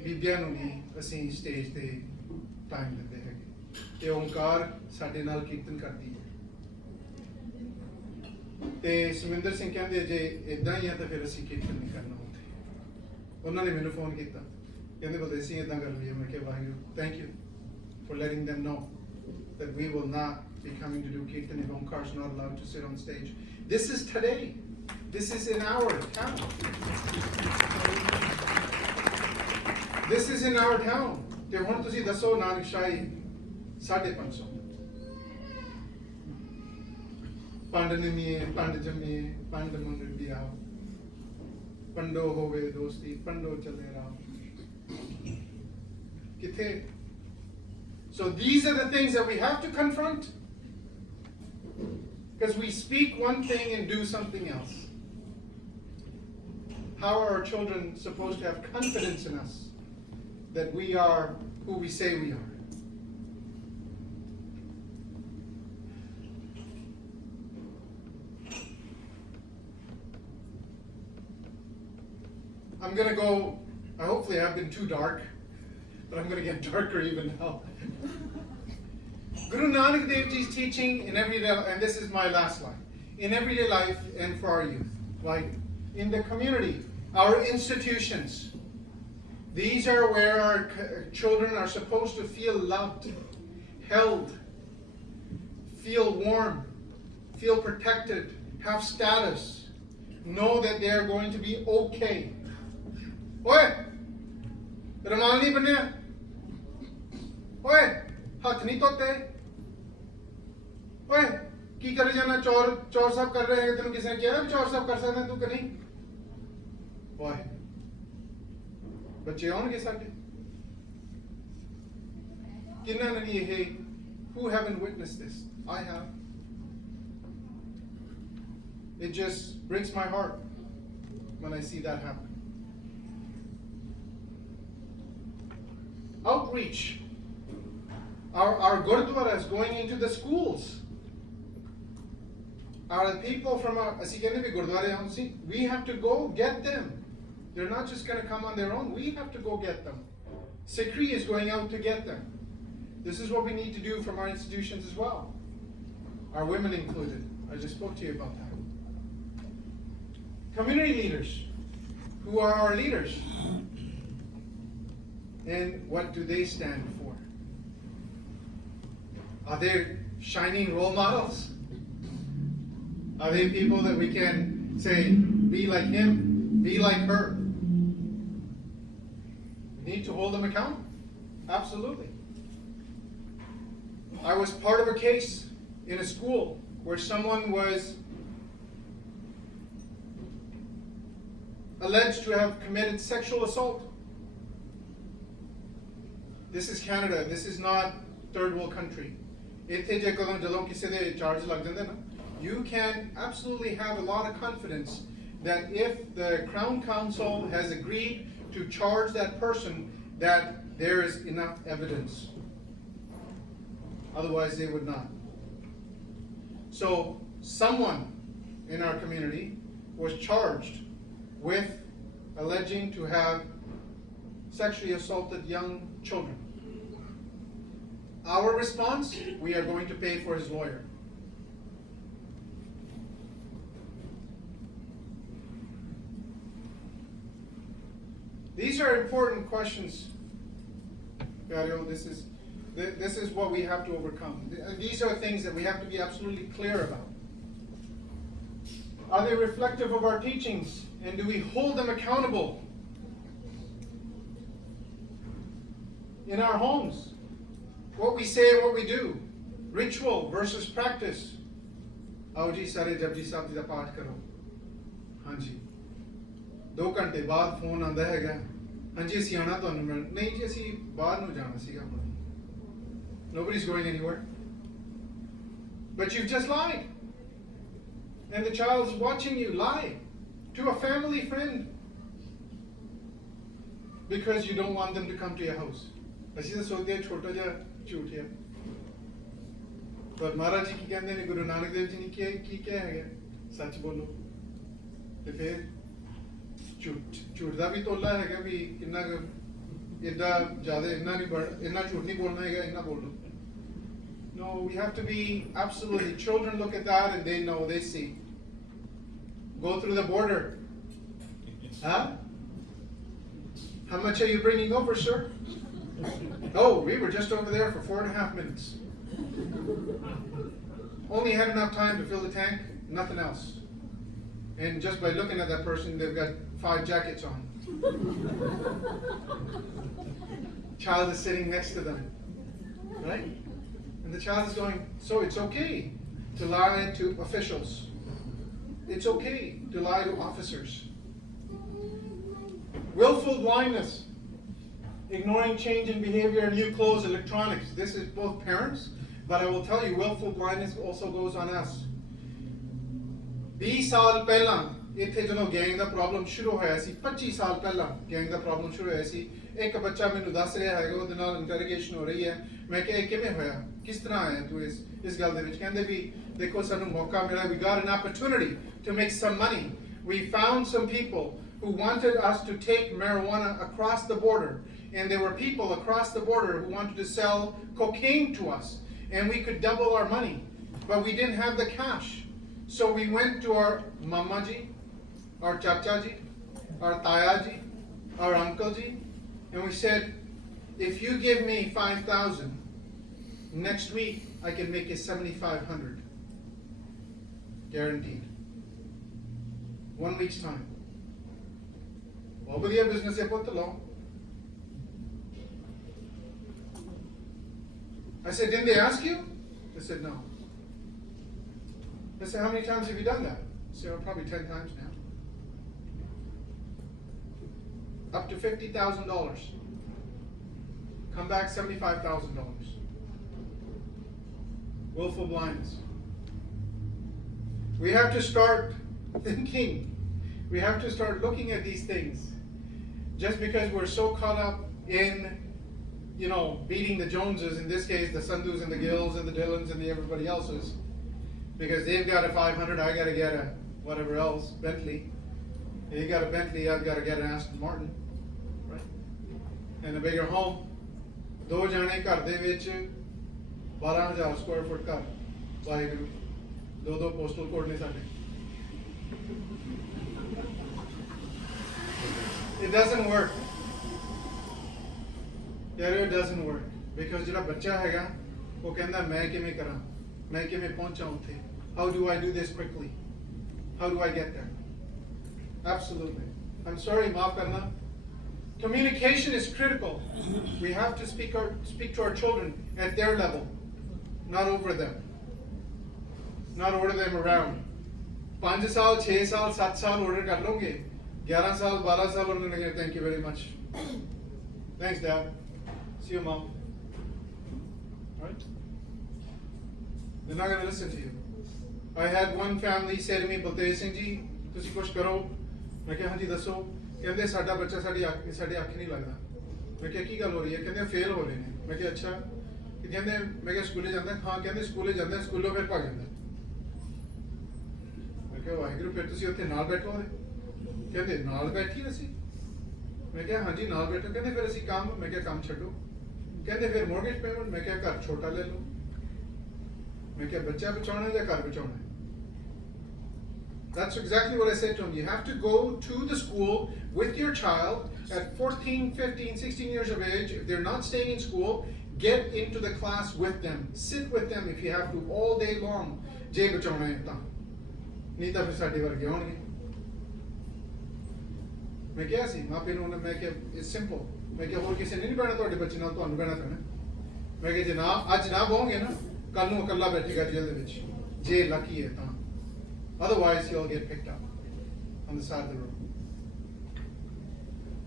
ਬੀਬੀਆਂ ਨੂੰ ਵੀ ਅਸੀਂ ਸਟੇਜ ਤੇ ਟਾਈਮ ਦਿੰਦੇ ਹੈਗੇ ਤੇ ਓਮਕਾਰ ਸਾਡੇ ਨਾਲ ਕੀਰਤਨ ਕਰਦੀ ਹੈ ਤੇ ਸੁਮਿੰਦਰ ਸਿੰਘ ਕਹਿੰਦੇ ਜੇ ਇਦਾਂ ਹੀ ਆ ਤਾਂ ਫਿਰ ਅਸੀਂ ਕੀਰਤਨ ਨਹੀਂ ਕਰਨਾ ਉੱਥੇ ਉਹਨਾਂ ਨੇ ਮੈਨੂੰ ਫੋਨ ਕੀਤਾ ਕਹਿੰਦੇ ਬਲਤੇਜ ਸਿੰਘ ਇਦਾਂ ਕਰ ਲਈਏ ਮੈਂ ਕਿਹਾ Waheguru thank you for letting them know that we will not be coming to do kirtan if Omkar is not allowed to sit on stage. This is today. This is in our town. This is in our town. ਤੇ ਹੁਣ ਤੁਸੀਂ ਦੱਸੋ ਨਾਨਕਸ਼ਾਹੀ 550 ਪੰਡ ਨਿਮੀਏ ਪੰਡ ਜੰਮੀਏ ਪੰਡ ਮੰਗਣ ਦੀ ਆਓ ਪੰਡੋ ਹੋਵੇ ਦੋਸਤੀ ਪੰਡੋ ਚੱਲੇ ਰਾਹ ਕਿੱਥੇ? So these are the things that we have to confront, because we speak one thing and do something else. How are our children supposed to have confidence in us that we are who we say we are? I'm going to go, hopefully I've been too dark, but I'm going to get darker even now. Guru Nanak Dev Ji's teaching in everyday, and this is my last line, in everyday life and for our youth, like in the community, our institutions. These are where our children are supposed to feel loved, held, feel warm, feel protected, have status, know that they are going to be okay. Oi! Ramal nahi banya. Oi! Hath nahi dhote. Oi! Ki kari jana chaur sab kar rahe hain, tenu kisi ne kiya na chaur sab kar sakte hain, tu kar nahi. Oi! बच्चे आउणगे साडे किन्ना ने नहीं है who haven't witnessed this? I have. It just breaks my heart when I see that happen. Outreach. Our Gurdwara is going into the schools. Our people from our we have to go get them. They're not just going to come on their own. We have to go get them. SikhRI is going out to get them. This is what we need to do from our institutions as well. Our women included. I just spoke to you about that. Community leaders. Who are our leaders? And what do they stand for? Are they shining role models? Are they people that we can say, be like him, be like her? We need to hold them accountable. Absolutely. I was part of a case in a school where someone was alleged to have committed sexual assault. This is Canada. This is not third world country. You can absolutely have a lot of confidence that if the Crown Council has agreed to charge that person, that there is enough evidence. Otherwise, they would not. So, someone in our community was charged with alleging to have sexually assaulted young children. Our response, we are going to pay for his lawyer. These are important questions, Gario. This is what we have to overcome. These are things that we have to be absolutely clear about. Are they reflective of our teachings? And do we hold them accountable? In our homes, what we say and what we do, ritual versus practice. आओ जी सारे जपजी साहब जी का पाठ करो. हाँ जी. 2 घंटे बाद phone आंदा हैगा. हाँ जी ਅਸੀਂ ਆਣਾ ਤੁਹਾਨੂੰ ਮਿਲਣ. ਨਹੀਂ ਜੀ ਅਸੀਂ ਬਾਹਰ ਨੂੰ ਜਾਣਾ ਸੀਗਾ ਹੁਣ. Nobody's going anywhere. But you've just lied. And the child's watching you lie to a family friend because you don't want them to come to your house. ਅਸੀਂ ਤਾਂ ਸੋਚਦੇ ਹਾਂ ਛੋਟਾ ਜਿਹਾ ਝੂਠ ਹੈ. ਪਰ ਮਹਾਰਾਜ ਜੀ ਕੀ ਕਹਿੰਦੇ ਨੇ, ਗੁਰੂ ਨਾਨਕ ਦੇਵ ਜੀ ਨੇ ਕੀ ਕਿਹਾ ਹੈਗਾ? ਸੱਚ ਬੋਲੋ. ਤੇ ਫਿਰ ਝੂਠ ਦਾ ਵੀ ਤੋਲਾ ਹੈਗਾ ਵੀ ਕਿੰਨਾ ਇੱਦਾਂ ਜ਼ਿਆਦਾ ਇੰਨਾ ਝੂਠ ਨਹੀਂ ਬੋਲਣਾ ਹੈਗਾ, ਇੰਨਾ ਬੋਲੋ. No, we have to be absolutely, children look at that and they know, they see. Go through the border. Huh? How much are you bringing over, sir? Oh, we were just over there for 4.5 minutes. Only had enough time to fill the tank, nothing else. And just by looking at that person, they've got 5 jackets on. Child is sitting next to them, right? And the child is going, so it's okay to lie to officials. It's okay to lie to officers. Willful blindness, ignoring change in behavior, new clothes, electronics. This is both parents, but I will tell you, willful blindness also goes on us. 20 ਸਾਲ ਪਹਿਲਾਂ ਇੱਥੇ ਜਦੋਂ gang ਦਾ problem ਸ਼ੁਰੂ ਹੋਇਆ ਸੀ 25 ਸਾਲ ਪਹਿਲਾਂ gang ਦਾ problem ਸ਼ੁਰੂ ਹੋਇਆ ਸੀ ਇੱਕ ਬੱਚਾ ਮੈਨੂੰ ਦੱਸ ਰਿਹਾ ਹੈਗਾ ਉਹਦੇ ਨਾਲ ਇੰਟਰੋਗੇਸ਼ਨ ਹੋ ਰਹੀ ਹੈ ਮੈਂ ਕਿਹਾ ਇਹ ਕਿਵੇਂ ਹੋਇਆ ਕਿਸ ਤਰ੍ਹਾਂ ਆਇਆ ਤੂੰ ਇਸ ਗੱਲ ਦੇ ਵਿੱਚ ਕਹਿੰਦੇ ਵੀ ਦੇਖੋ ਸਾਨੂੰ ਮੌਕਾ ਮਿਲਿਆ we got an opportunity to make some money we found some people who wanted us to take marijuana across the border and there were people across the border who wanted to sell cocaine to us and we could double our money but we didn't have the cash. So we went to our Mama ji, our Chacha ji, our Taya ji, our Uncle ji, and we said, if you give me 5,000, next week I can make it 7,500. Guaranteed. 1 week's time. Well, business I put the law. I said, didn't they ask you? They said, no. I said, how many times have you done that? I said, well, probably 10 times now. Up to $50,000. Come back $75,000. Willful blindness. We have to start thinking. We have to start looking at these things. Just because we're so caught up in, beating the Joneses, in this case, the Sandhus and the Gills and the Dillons and the everybody else's, because they've got a 500, I got to get a whatever else, Bentley. You got a Bentley, I've got to get an Aston Martin, right? And a bigger home. 2 jane ਘਰ ਦੇ ਵਿੱਚ 12,000 Square ਫੁੱਟ ਘਰ Waheguru 2 postal code ਨੇ ਸਾਡੇ. It doesn't work. It doesn't work because ਜਿਹੜਾ ਬੱਚਾ ਹੈਗਾ ਉਹ ਕਹਿੰਦਾ ਮੈਂ ਕਿਵੇਂ ਕਰਾਂ ਮੈਂ ਕਿਵੇਂ ਪਹੁੰਚਾਂ ਉੱਥੇ how do I do this quickly how do I get there absolutely I'm sorry maaf karna communication is critical we have to speak to our children at their level not over them not order them around 5 ਸਾਲ 6 ਸਾਲ 7 ਸਾਲ order ਕਰ ਲੋਗੇ 11 ਸਾਲ 12 ਸਾਲ order ਕਰਨਗੇ thank you very much thanks dad see you mom right they're not going to listen to you. I had one family say to me, Baltej Singh ji, ਤੁਸੀਂ ਕੁਝ ਕਰੋ ਮੈਂ ਕਿਹਾ ਹਾਂਜੀ ਦੱਸੋ ਕਹਿੰਦੇ ਸਾਡਾ ਬੱਚਾ ਸਾਡੇ ਅੱਖ ਨਹੀਂ ਲੱਗਦਾ ਮੈਂ ਕਿਹਾ ਕੀ ਗੱਲ ਹੋ ਰਹੀ ਹੈ ਕਹਿੰਦੇ ਫੇਲ ਹੋ ਰਹੇ ਨੇ ਮੈਂ ਕਿਹਾ ਅੱਛਾ ਕਿ ਕਹਿੰਦੇ ਮੈਂ ਕਿਹਾ ਸਕੂਲੇ ਜਾਂਦਾ ਹਾਂ ਕਹਿੰਦੇ ਸਕੂਲੇ ਜਾਂਦਾ ਸਕੂਲੋਂ ਫਿਰ ਭੱਜ ਜਾਂਦਾ ਮੈਂ ਕਿਹਾ ਵਾਹਿਗੁਰੂ ਫਿਰ ਤੁਸੀਂ ਉੱਥੇ ਨਾਲ ਬੈਠੋ ਉਹਦੇ ਕਹਿੰਦੇ ਨਾਲ ਬੈਠੀ ਅਸੀਂ ਮੈਂ ਕਿਹਾ ਹਾਂਜੀ ਨਾਲ ਬੈਠੋ ਕਹਿੰਦੇ ਫਿਰ ਅਸੀਂ ਕੰਮ ਮੈਂ ਕਿਹਾ ਕੰਮ ਛੱਡੋ ਕਹਿੰਦੇ ਫਿਰ ਮੋਰਗੇਜ ਪੇਮੈਂਟ ਮੈਂ ਕਿਹਾ ਘਰ ਛੋਟਾ ਲੈ ਲਓ ਮੈਂ ਕਿਹਾ ਬੱਚਾ ਬਚਾਉਣਾ ਜਾਂ ਘਰ ਬਚਾਉਣਾ That's exactly what I said to him. You have to go to the school with your child at 14, 15, 16 years of age. If they're not staying in school, get into the class with them. Sit with them if you have to all day long. Je bachona hai ta. Nahi ta phir sade varge honge. Main kiha si maape nu main kiha it's simple. Main kiha hor kise nahi behna ਤੁਹਾਡੇ ਬੱਚੇ ਨਾਲ ਤੁਹਾਨੂੰ behna ਪੈਣਾ. ਮੈਂ ਕਿਹਾ ਜਨਾਬ ਅੱਜ ਨਾ ਬਹੋਗੇ ਨਾ ਕੱਲ ਨੂੰ ਇਕੱਲਾ ਬੈਠੇਗਾ ਜੇਲ੍ਹ ਦੇ ਵਿੱਚ ਜੇ ਲੱਕੀ ਹੈ ਤਾਂ otherwise he'll get picked up on the side of the road.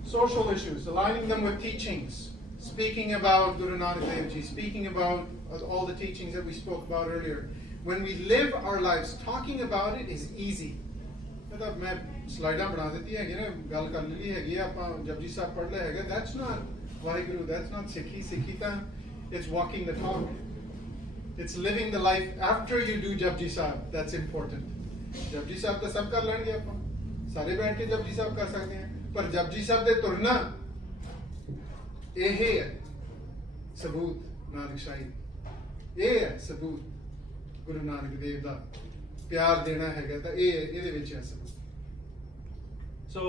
Social issues, aligning them with teachings, speaking about Guru Nanak Sahib ji, speaking about all the teachings that we spoke about earlier. When we live our lives, talking about it is easy. मैं स्लाइडां बना देती है ना गल कर ली हैगी ਆਪਾਂ ਜਪਜੀ ਸਾਹਿਬ ਪੜ੍ਹ ਲਿਆ ਹੈਗਾ that's not Waheguru that's not ਸਿੱਖੀ ਤਾਂ it's walking the talk it's living the life after you do Japji Sahib that's important. Japji Sahib ਤਾਂ ਸਭ ਕਰ ਲੈਣਗੇ ਆਪਾਂ ਸਾਰੇ ਬੈਠ ਕੇ ਜਪਜੀ ਸਾਹਿਬ ਕਰ ਸਕਦੇ ਹਾਂ ਪਰ ਜਪਜੀ ਸਾਹਿਬ ਦੇ ਤੁਰਨਾ ਇਹ ਹੈ ਸਬੂਤ ਨਾਨਕ ਸਾਹਿਬ ਇਹ ਹੈ ਸਬੂਤ ਗੁਰੂ ਨਾਨਕ ਦੇਵ ਦਾ ਪਿਆਰ ਦੇਣਾ ਹੈਗਾ ਤਾਂ ਇਹ ਇਹਦੇ ਵਿੱਚ ਹੈ ਸਬੂਤ. So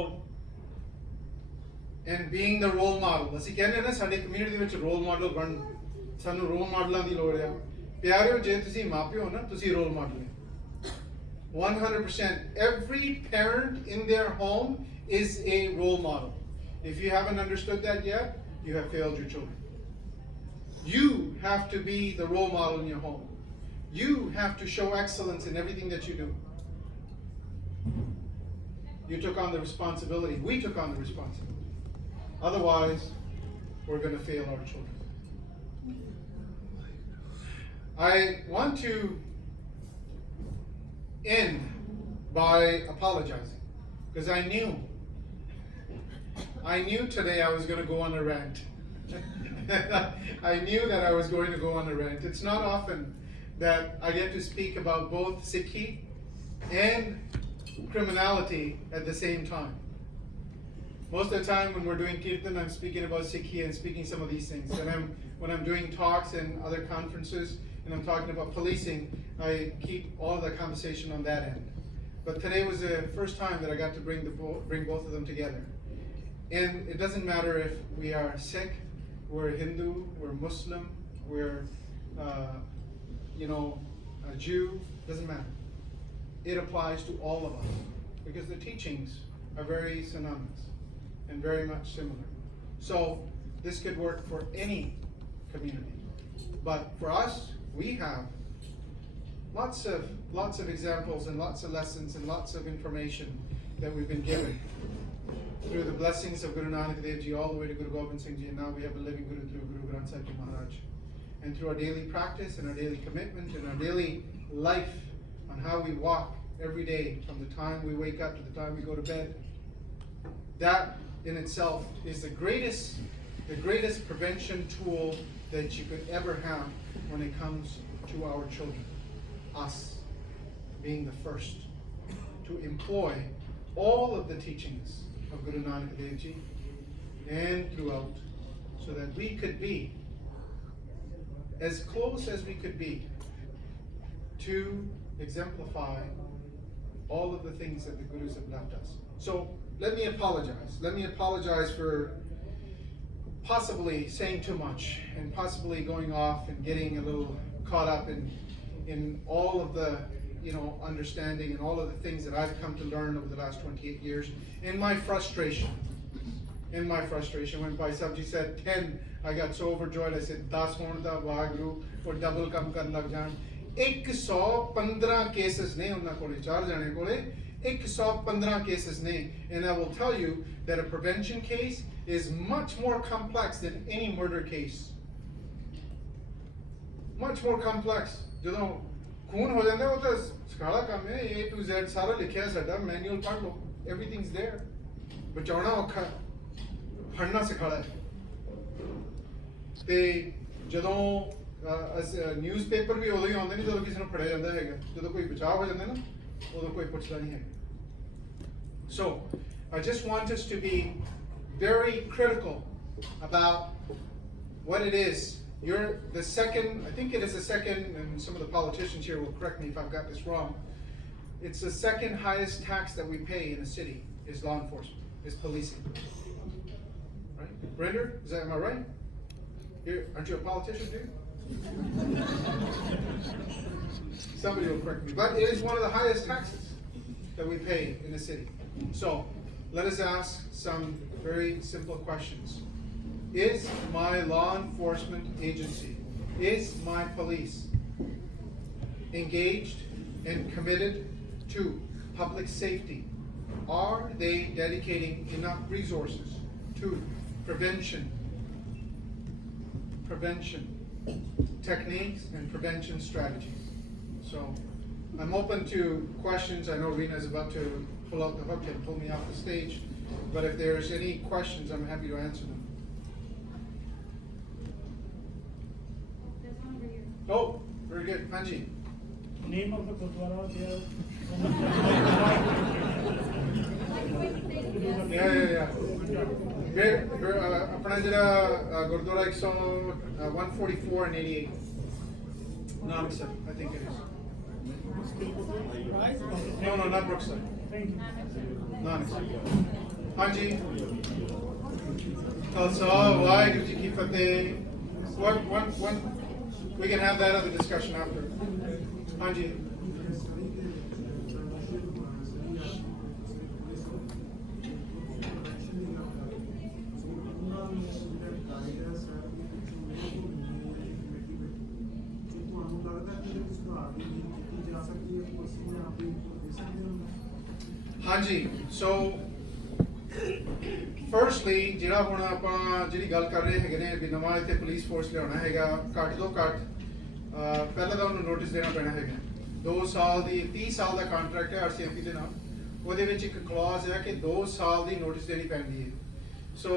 and being the role model ਅਸੀਂ ਕਹਿੰਦੇ ਨਾ ਸਾਡੇ ਕਮਿਊਨਿਟੀ ਵਿੱਚ ਰੋਲ ਮਾਡਲ ਬਣ ਸਾਨੂੰ ਰੋਲ ਮਾਡਲਾਂ ਦੀ ਲੋੜ ਆ ਪਿਆਰਿਓ ਜੇ ਤੁਸੀਂ ਮਾਪਿਓ ਨਾ ਤੁਸੀਂ role model 100%. Every parent in their home is a role model. If you haven't understood that yet, you have failed your children. You have to be the role model in your home. You have to show excellence in everything that you do. You took on the responsibility. We took on the responsibility. Otherwise, we're going to fail our children. I want to end by apologizing because I knew today I was going to go on a rant. I knew that I was going to go on a rant. It's not often that I get to speak about both SikhRI and criminality at the same time. Most of the time when we're doing kirtan, I'm speaking about SikhRI and speaking some of these things. And when I'm doing talks and other conferences and I'm talking about policing, I keep all of the conversation on that end. But today was the first time that I got to bring both of them together. And it doesn't matter if we are Sikh, we're Hindu, we're Muslim, we're a Jew, doesn't matter. It applies to all of us because the teachings are very synonymous and very much similar. So this could work for any community. But for us, we have lots of examples and lots of lessons and lots of information that we've been given through the blessings of Guru Nanak Dev Ji all the way to Guru Gobind Singh Ji, and now we have a living Guru through Guru Granth Sahib Ji Maharaj. And through our daily practice and our daily commitment and our daily life on how we walk every day from the time we wake up to the time we go to bed, that in itself is the greatest prevention tool that you could ever have when it comes to our children. Us being the first to employ all of the teachings of Guru Nanak Dev Ji and throughout, so that we could be as close as we could be to exemplify all of the things that the Gurus have left us. So let me apologize. Let me apologize for possibly saying too much and possibly going off and getting a little caught up in all of the understanding and all of the things that I've come to learn over the last 28 years. In my frustration, when Bhai Sahib Ji said 10, I got so overjoyed. I said 10 hone da waheguru or double kam karn lag jaan. 115 cases ne unna kole, 4 jane kole 115 cases ne. And I will tell you that a prevention case is much more complex than any murder case. Much more complex. ਜਦੋਂ खून हो जाता है वो तो सकाला काम है, A to Z सारा लिखा है साडा, मैनुअल पढ़ लो, everything's there. बचाना औखा, फड़ना सिखाड़ा है. ਤੇ ਜਦੋਂ ਨਿਊਜ਼ਪੇਪਰ ਵੀ ਉਦੋਂ ਹੀ ਆਉਂਦੇ ਨਹੀਂ ਜਦੋਂ ਕਿਸੇ ਨੂੰ ਫੜਿਆ ਜਾਂਦਾ ਹੈਗਾ. ਜਦੋਂ ਕੋਈ ਬਚਾਅ ਹੋ ਜਾਂਦਾ ਨਾ ਉਦੋਂ ਕੋਈ ਪੁੱਛਦਾ ਨਹੀਂ ਹੈਗਾ. So I just want us to be very critical about what it is. You're the second, I think it is the second, and some of the politicians here will correct me if I've got this wrong. It's the second highest tax that we pay in a city is law enforcement, is policing. Right? Brenda, am I right? Aren't you a politician, dude? Somebody will correct me. But it is one of the highest taxes that we pay in the city. So let us ask some very simple questions. Is my law enforcement agency, is my police engaged and committed to public safety? Are they dedicating enough resources to prevention techniques and prevention strategies? So I'm open to questions. I know Rena is about to pull out the hook and pull me off the stage, but if there's any questions, I'm happy to answer them. Oh, very good. Panji. Name of the Gurdwara there. Yeah. अपना जरा gurdwara 144 and 88. Nanak, I think it is. No, not Brookside. Nanak. Panji. Khalsa, Waheguru Ji Ki Fateh. We can have that other discussion after. Hanji. ਹਾਂਜੀ ਸੋ firstly ਜਿਹੜਾ ਹੁਣ ਆਪਾਂ ਜਿਹੜੀ ਗੱਲ ਕਰ ਰਹੇ ਹੈਗੇ ਨੇ ਵੀ ਨਵਾਂ ਇੱਥੇ ਪੁਲਿਸ ਫੋਰਸ ਲਿਆਉਣਾ ਹੈਗਾ ਘੱਟ ਤੋਂ ਘੱਟ ਪਹਿਲਾਂ ਤਾਂ ਉਹਨੂੰ ਨੋਟਿਸ ਦੇਣਾ ਪੈਣਾ ਹੈਗਾ 2 ਸਾਲ ਦੀ 30 ਸਾਲ ਦਾ ਕੰਟਰੈਕਟ ਹੈ RCMP ਦੇ ਨਾਲ ਉਹਦੇ ਵਿੱਚ ਇੱਕ ਕਲੌਜ਼ ਹੈ ਕਿ 2 ਸਾਲ ਦੀ ਨੋਟਿਸ ਦੇਣੀ ਪੈਂਦੀ ਹੈ ਸੋ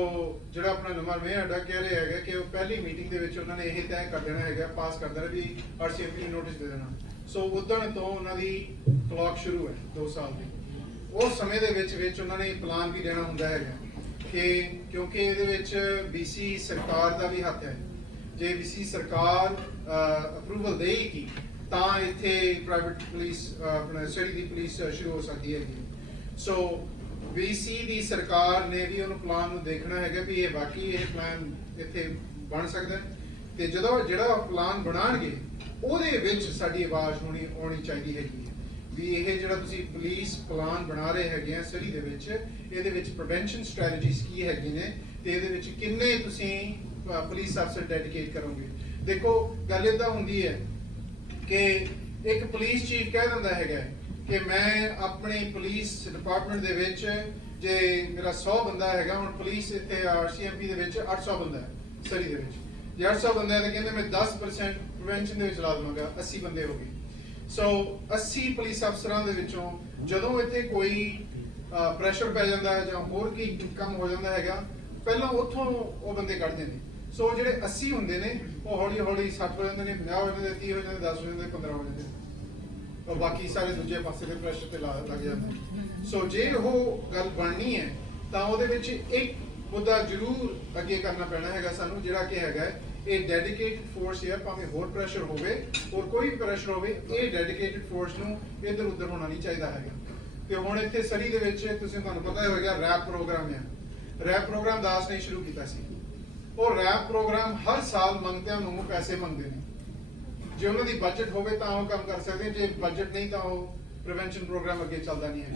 ਜਿਹੜਾ ਆਪਣਾ ਨਵਾਂ ਮੇਅਰ ਅੱਡਾ ਕਹਿ ਰਿਹਾ ਹੈਗਾ ਕਿ ਉਹ ਪਹਿਲੀ ਮੀਟਿੰਗ ਦੇ ਵਿੱਚ ਉਹਨਾਂ ਨੇ ਇਹ ਤੈਅ ਕਰ ਦੇਣਾ ਹੈਗਾ ਪਾਸ ਕਰ ਦੇਣਾ ਵੀ RCMP ਨੂੰ ਨੋਟਿਸ ਦੇ ਦੇਣਾ ਸੋ ਉਦੋਂ ਤੋਂ ਉਹਨਾਂ ਦੀ ਕਲੌਕ ਸ਼ੁਰੂ ਹੈ 2 ਸਾਲ ਦੀ ਉਸ ਸਮੇਂ ਦੇ ਵਿੱਚ ਉਹਨਾਂ ਨੇ ਪਲਾਨ ਵੀ ਦੇਣਾ ਹੁੰਦਾ ਹੈਗਾ ਕਿ ਕਿਉਂਕਿ ਇਹਦੇ ਵਿੱਚ BC ਸਰਕਾਰ ਦਾ ਵੀ ਹੱਥ ਹੈ ਜੇ BC ਸਰਕਾਰ ਅਪਰੂਵਲ ਦੇਗੀ ਤਾਂ ਇੱਥੇ ਪ੍ਰਾਈਵੇਟ ਪੁਲਿਸ ਆਪਣਾ ਸਿਟੀ ਦੀ ਪੁਲਿਸ ਸ਼ੁਰੂ ਹੋ ਸਕਦੀ ਹੈਗੀ ਸੋ BC ਦੀ ਸਰਕਾਰ ਨੇ ਵੀ ਉਹਨੂੰ ਪਲਾਨ ਨੂੰ ਦੇਖਣਾ ਹੈਗਾ ਵੀ ਇਹ ਬਾਕੀ ਇਹ ਪਲਾਨ ਇੱਥੇ ਬਣ ਸਕਦਾ ਤੇ ਜਦੋਂ ਜਿਹੜਾ ਪਲਾਨ ਬਣਾਣਗੇ ਉਹਦੇ ਵਿੱਚ ਸਾਡੀ ਆਵਾਜ਼ ਆਉਣੀ ਚਾਹੀਦੀ ਹੈਗੀ ਵੀ ਇਹ ਜਿਹੜਾ ਤੁਸੀਂ ਪੁਲਿਸ ਪਲਾਨ ਬਣਾ ਰਹੇ ਹੈਗੇ ਆ ਸਿਟੀ ਦੇ ਵਿੱਚ ਇਹਦੇ ਵਿੱਚ ਪ੍ਰੀਵੈਂਸ਼ਨ ਸਟ੍ਰੈਟਜੀਜ਼ ਕੀ ਹੈਗੀਆਂ ਨੇ ਤੇ ਇਹਦੇ ਵਿੱਚ ਕਿੰਨੇ ਤੁਸੀਂ ਪੁਲਿਸ ਅਫਸਰ ਡੈਡੀਕੇਟ ਕਰੋਗੇ ਦੇਖੋ ਗੱਲ ਏਦਾਂ ਹੁੰਦੀ ਹੈ ਕਿ ਇੱਕ ਪੁਲਿਸ ਚੀਫ ਕਹਿ ਦਿੰਦਾ ਹੈਗਾ ਕਿ ਮੈਂ ਆਪਣੀ ਪੁਲਿਸ ਡਿਪਾਰਟਮੈਂਟ ਦੇ ਵਿੱਚ ਜੇ ਮੇਰਾ 100 ਬੰਦਾ ਹੈਗਾ ਹੁਣ ਪੁਲਿਸ ਇੱਥੇ RCMP ਦੇ ਵਿੱਚ 800 ਬੰਦਾ ਹੈ ਸਿਟੀ ਦੇ ਵਿੱਚ ਜੇ 800 ਬੰਦਾ ਹੈ ਤਾਂ ਕਹਿੰਦੇ ਮੈਂ 10% ਪ੍ਰੀਵੈਂਸ਼ਨ ਦੇ ਵਿੱਚ ਲਾ ਦਵਾਂਗਾ 80 ਬੰਦੇ ਹੋ ਗਏ ਸੋ 80 ਪੁਲਿਸ ਅਫਸਰਾਂ ਦੇ ਵਿੱਚੋਂ ਜਦੋਂ ਇੱਥੇ ਕੋਈ ਪ੍ਰੈਸ਼ਰ ਪੈ ਜਾਂਦਾ ਹੈ ਜਾਂ ਹੋਰ ਕੀ ਕੰਮ ਹੋ ਜਾਂਦਾ ਹੈਗਾ ਪਹਿਲਾਂ ਉੱਥੋਂ ਉਹ ਬੰਦੇ ਕੱਢਦੇ ਨੇ ਸੋ ਜਿਹੜੇ 80 ਹੁੰਦੇ ਨੇ ਉਹ ਹੌਲੀ ਹੌਲੀ 60 ਹੋ ਜਾਂਦੇ ਨੇ 50 ਹੋ ਜਾਂਦੇ 30 ਹੋ ਜਾਂਦੇ 10 ਹੋ ਜਾਂਦੇ 15 ਹੋ ਜਾਂਦੇ ਉਹ ਬਾਕੀ ਸਾਰੇ ਦੂਜੇ ਪਾਸੇ ਦੇ ਪ੍ਰੈਸ਼ਰ ਤੇ ਲੱਗ ਜਾਂਦੇ ਸੋ ਜੇ ਉਹ ਗੱਲ ਬਣਨੀ ਹੈ ਤਾਂ ਉਹਦੇ ਵਿੱਚ ਇੱਕ ਮੁੱਦਾ ਜ਼ਰੂਰ ਅੱਗੇ ਕਰਨਾ ਪੈਣਾ ਹੈਗਾ ਸਾਨੂੰ ਜਿਹੜਾ ਕਿ ਹੈਗਾ ਇਹ ਡੈਡੀਕੇਟਡ ਫੋਰਸ ਹੈ ਭਾਵੇਂ ਹੋਰ ਪ੍ਰੈਸ਼ਰ ਹੋਵੇ ਔਰ ਕੋਈ ਵੀ ਪ੍ਰੈਸ਼ਰ ਹੋਵੇ ਇਹ ਡੈਡੀਕੇਟਡ ਫੋਰਸ ਨੂੰ ਇੱਧਰ ਉੱਧਰ ਹੋਣਾ ਨਹੀਂ ਚਾਹੀਦਾ ਹੈਗਾ ਤੇ ਹੁਣ ਇੱਥੇ ਸਰੀ ਦੇ ਵਿੱਚ ਤੁਹਾਨੂੰ ਪਤਾ ਹੋਵੇਗਾ ਰੈਪ ਪ੍ਰੋਗਰਾਮ ਹੈ ਰੈਪ ਪ੍ਰੋਗਰਾਮ ਦਾਸ ਨੇ ਸ਼ੁਰੂ ਕੀਤਾ ਸੀ ਉਹ ਰੈਪ ਪ੍ਰੋਗਰਾਮ ਹਰ ਸਾਲ ਮੰਗਤਿਆਂ ਨੂੰ ਪੈਸੇ ਮੰਗਦੇ ਨੇ ਜੇ ਉਹਨਾਂ ਦੀ ਬਜਟ ਹੋਵੇ ਤਾਂ ਉਹ ਕੰਮ ਕਰ ਸਕਦੇ ਜੇ ਬਜਟ ਨਹੀਂ ਤਾਂ ਉਹ ਪ੍ਰੀਵੈਂਸ਼ਨ ਪ੍ਰੋਗਰਾਮ ਅੱਗੇ ਚੱਲਦਾ ਨਹੀਂ ਹੈ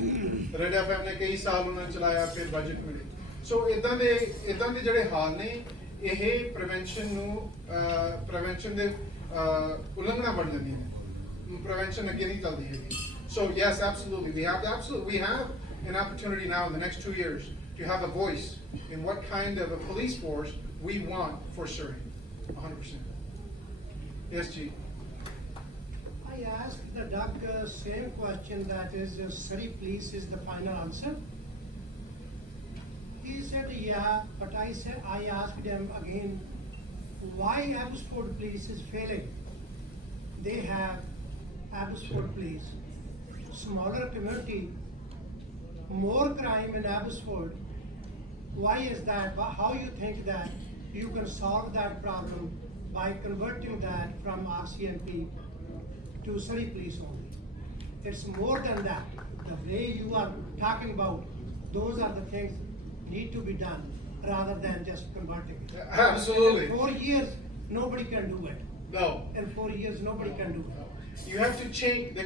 ਰੈਡ FM ਨੇ ਕਈ ਸਾਲ ਉਹਨਾਂ ਨੇ ਚਲਾਇਆ ਫਿਰ ਬਜਟ ਮਿਲੇ ਸੋ ਇਦਾਂ ਦੇ ਜਿਹੜੇ ਹਾਲ ਨੇ ਇਹ ਪ੍ਰੀਵੈਂਸ਼ਨ ਦੇ ਉਲੰਘਣਾ ਬਣ ਜਾਂਦੀਆਂ ਨੇ ਪ੍ਰੀਵੈਂਸ਼ਨ ਅੱਗੇ ਨਹੀਂ ਚੱਲਦੀ ਹੈਗੀ so yes absolutely we have an opportunity now in the next 2 years to have a voice in what kind of a police force we want for Surrey 100%. Yes, Chief. I asked the Doug same question, that is Surrey police is the final answer. He said yeah, but I asked him again why Abbotsford police is failing. They have Abbotsford police, smaller community, more crime in Abbotsford. Why is that? How you think that you can solve that problem by converting that from RCMP to Surrey police only? It's more than that. The way you are talking about, those are the things need to be done rather than just converting it. Absolutely. In 4 years, nobody can do it. No. In 4 years, nobody can do it. You have to change.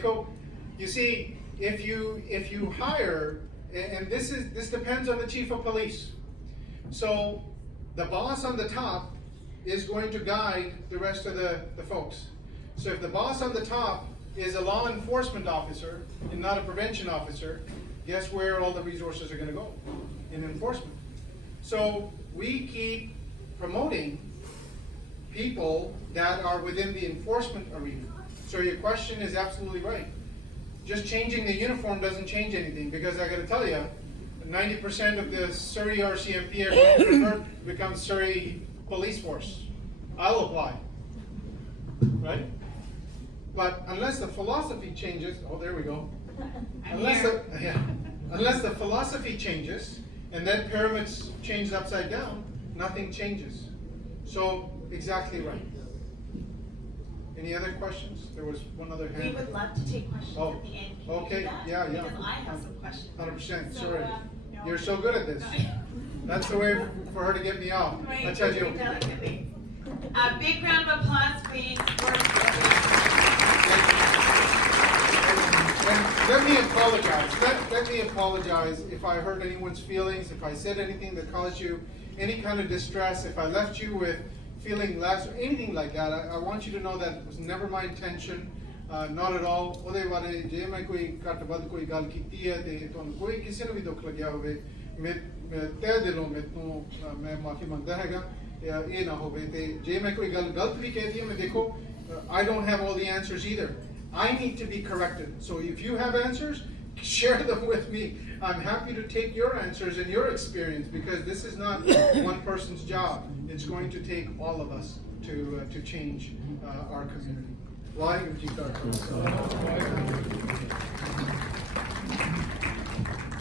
You see, if you hire, and this depends on the chief of police. So the boss on the top is going to guide the rest of the folks. So if the boss on the top is a law enforcement officer and not a prevention officer, guess where all the resources are going to go? In enforcement. So we keep promoting people that are within the enforcement arena. So your question is absolutely right. Just changing the uniform doesn't change anything, because I got to tell you, 90% of the Surrey RCMP are going to convert to become Surrey police force. I'll apply, right? But unless the philosophy changes, oh, there we go. Unless the philosophy changes and that pyramid's changed upside down, nothing changes. So exactly right. Any other questions? There was one other hand. We would love to take questions Oh, at the end. Can you okay, do that? yeah. Because I have some questions. 100%, So, sorry. no. You're so good at this. That's the way for her to get me off. Right, Acha ji. very delicately. A big round of applause, please, for And let me apologize. Let me apologize if I hurt anyone's feelings, if I said anything that caused you any kind of distress, if I left you with feeling less or anything like that. I want you to know that it was never my intention. not at all. ਉਹਦੇ ਬਾਰੇ ਜੇ ਮੈਂ ਕੋਈ ਘੱਟ ਵੱਧ ਕੋਈ ਗੱਲ ਕੀਤੀ ਹੈ ਤੇ ਤੁਹਾਨੂੰ ਕੋਈ ਕਿਸੇ ਨੂੰ ਵੀ ਦੁੱਖ ਲੱਗਿਆ ਹੋਵੇ, ਮੈਂ ਤਹਿ ਦਿਲੋਂ ਮੈਂ ਮਾਫੀ ਮੰਗਦਾ ਹੈਗਾ, ਇਹ ਨਾ ਹੋਵੇ। ਤੇ ਜੇ ਮੈਂ ਕੋਈ ਗੱਲ ਗਲਤ ਵੀ ਕਹਿ ਦਿੱਤੀ ਹੈ, ਮੈਂ ਦੇਖੋ I don't have all the answers either. I need to be corrected. So if you have answers, share them with me. I'm happy to take your answers and your experience, because this is not one person's job. It's going to take all of us to change our community. Waheguru Ji Ka Khalsa.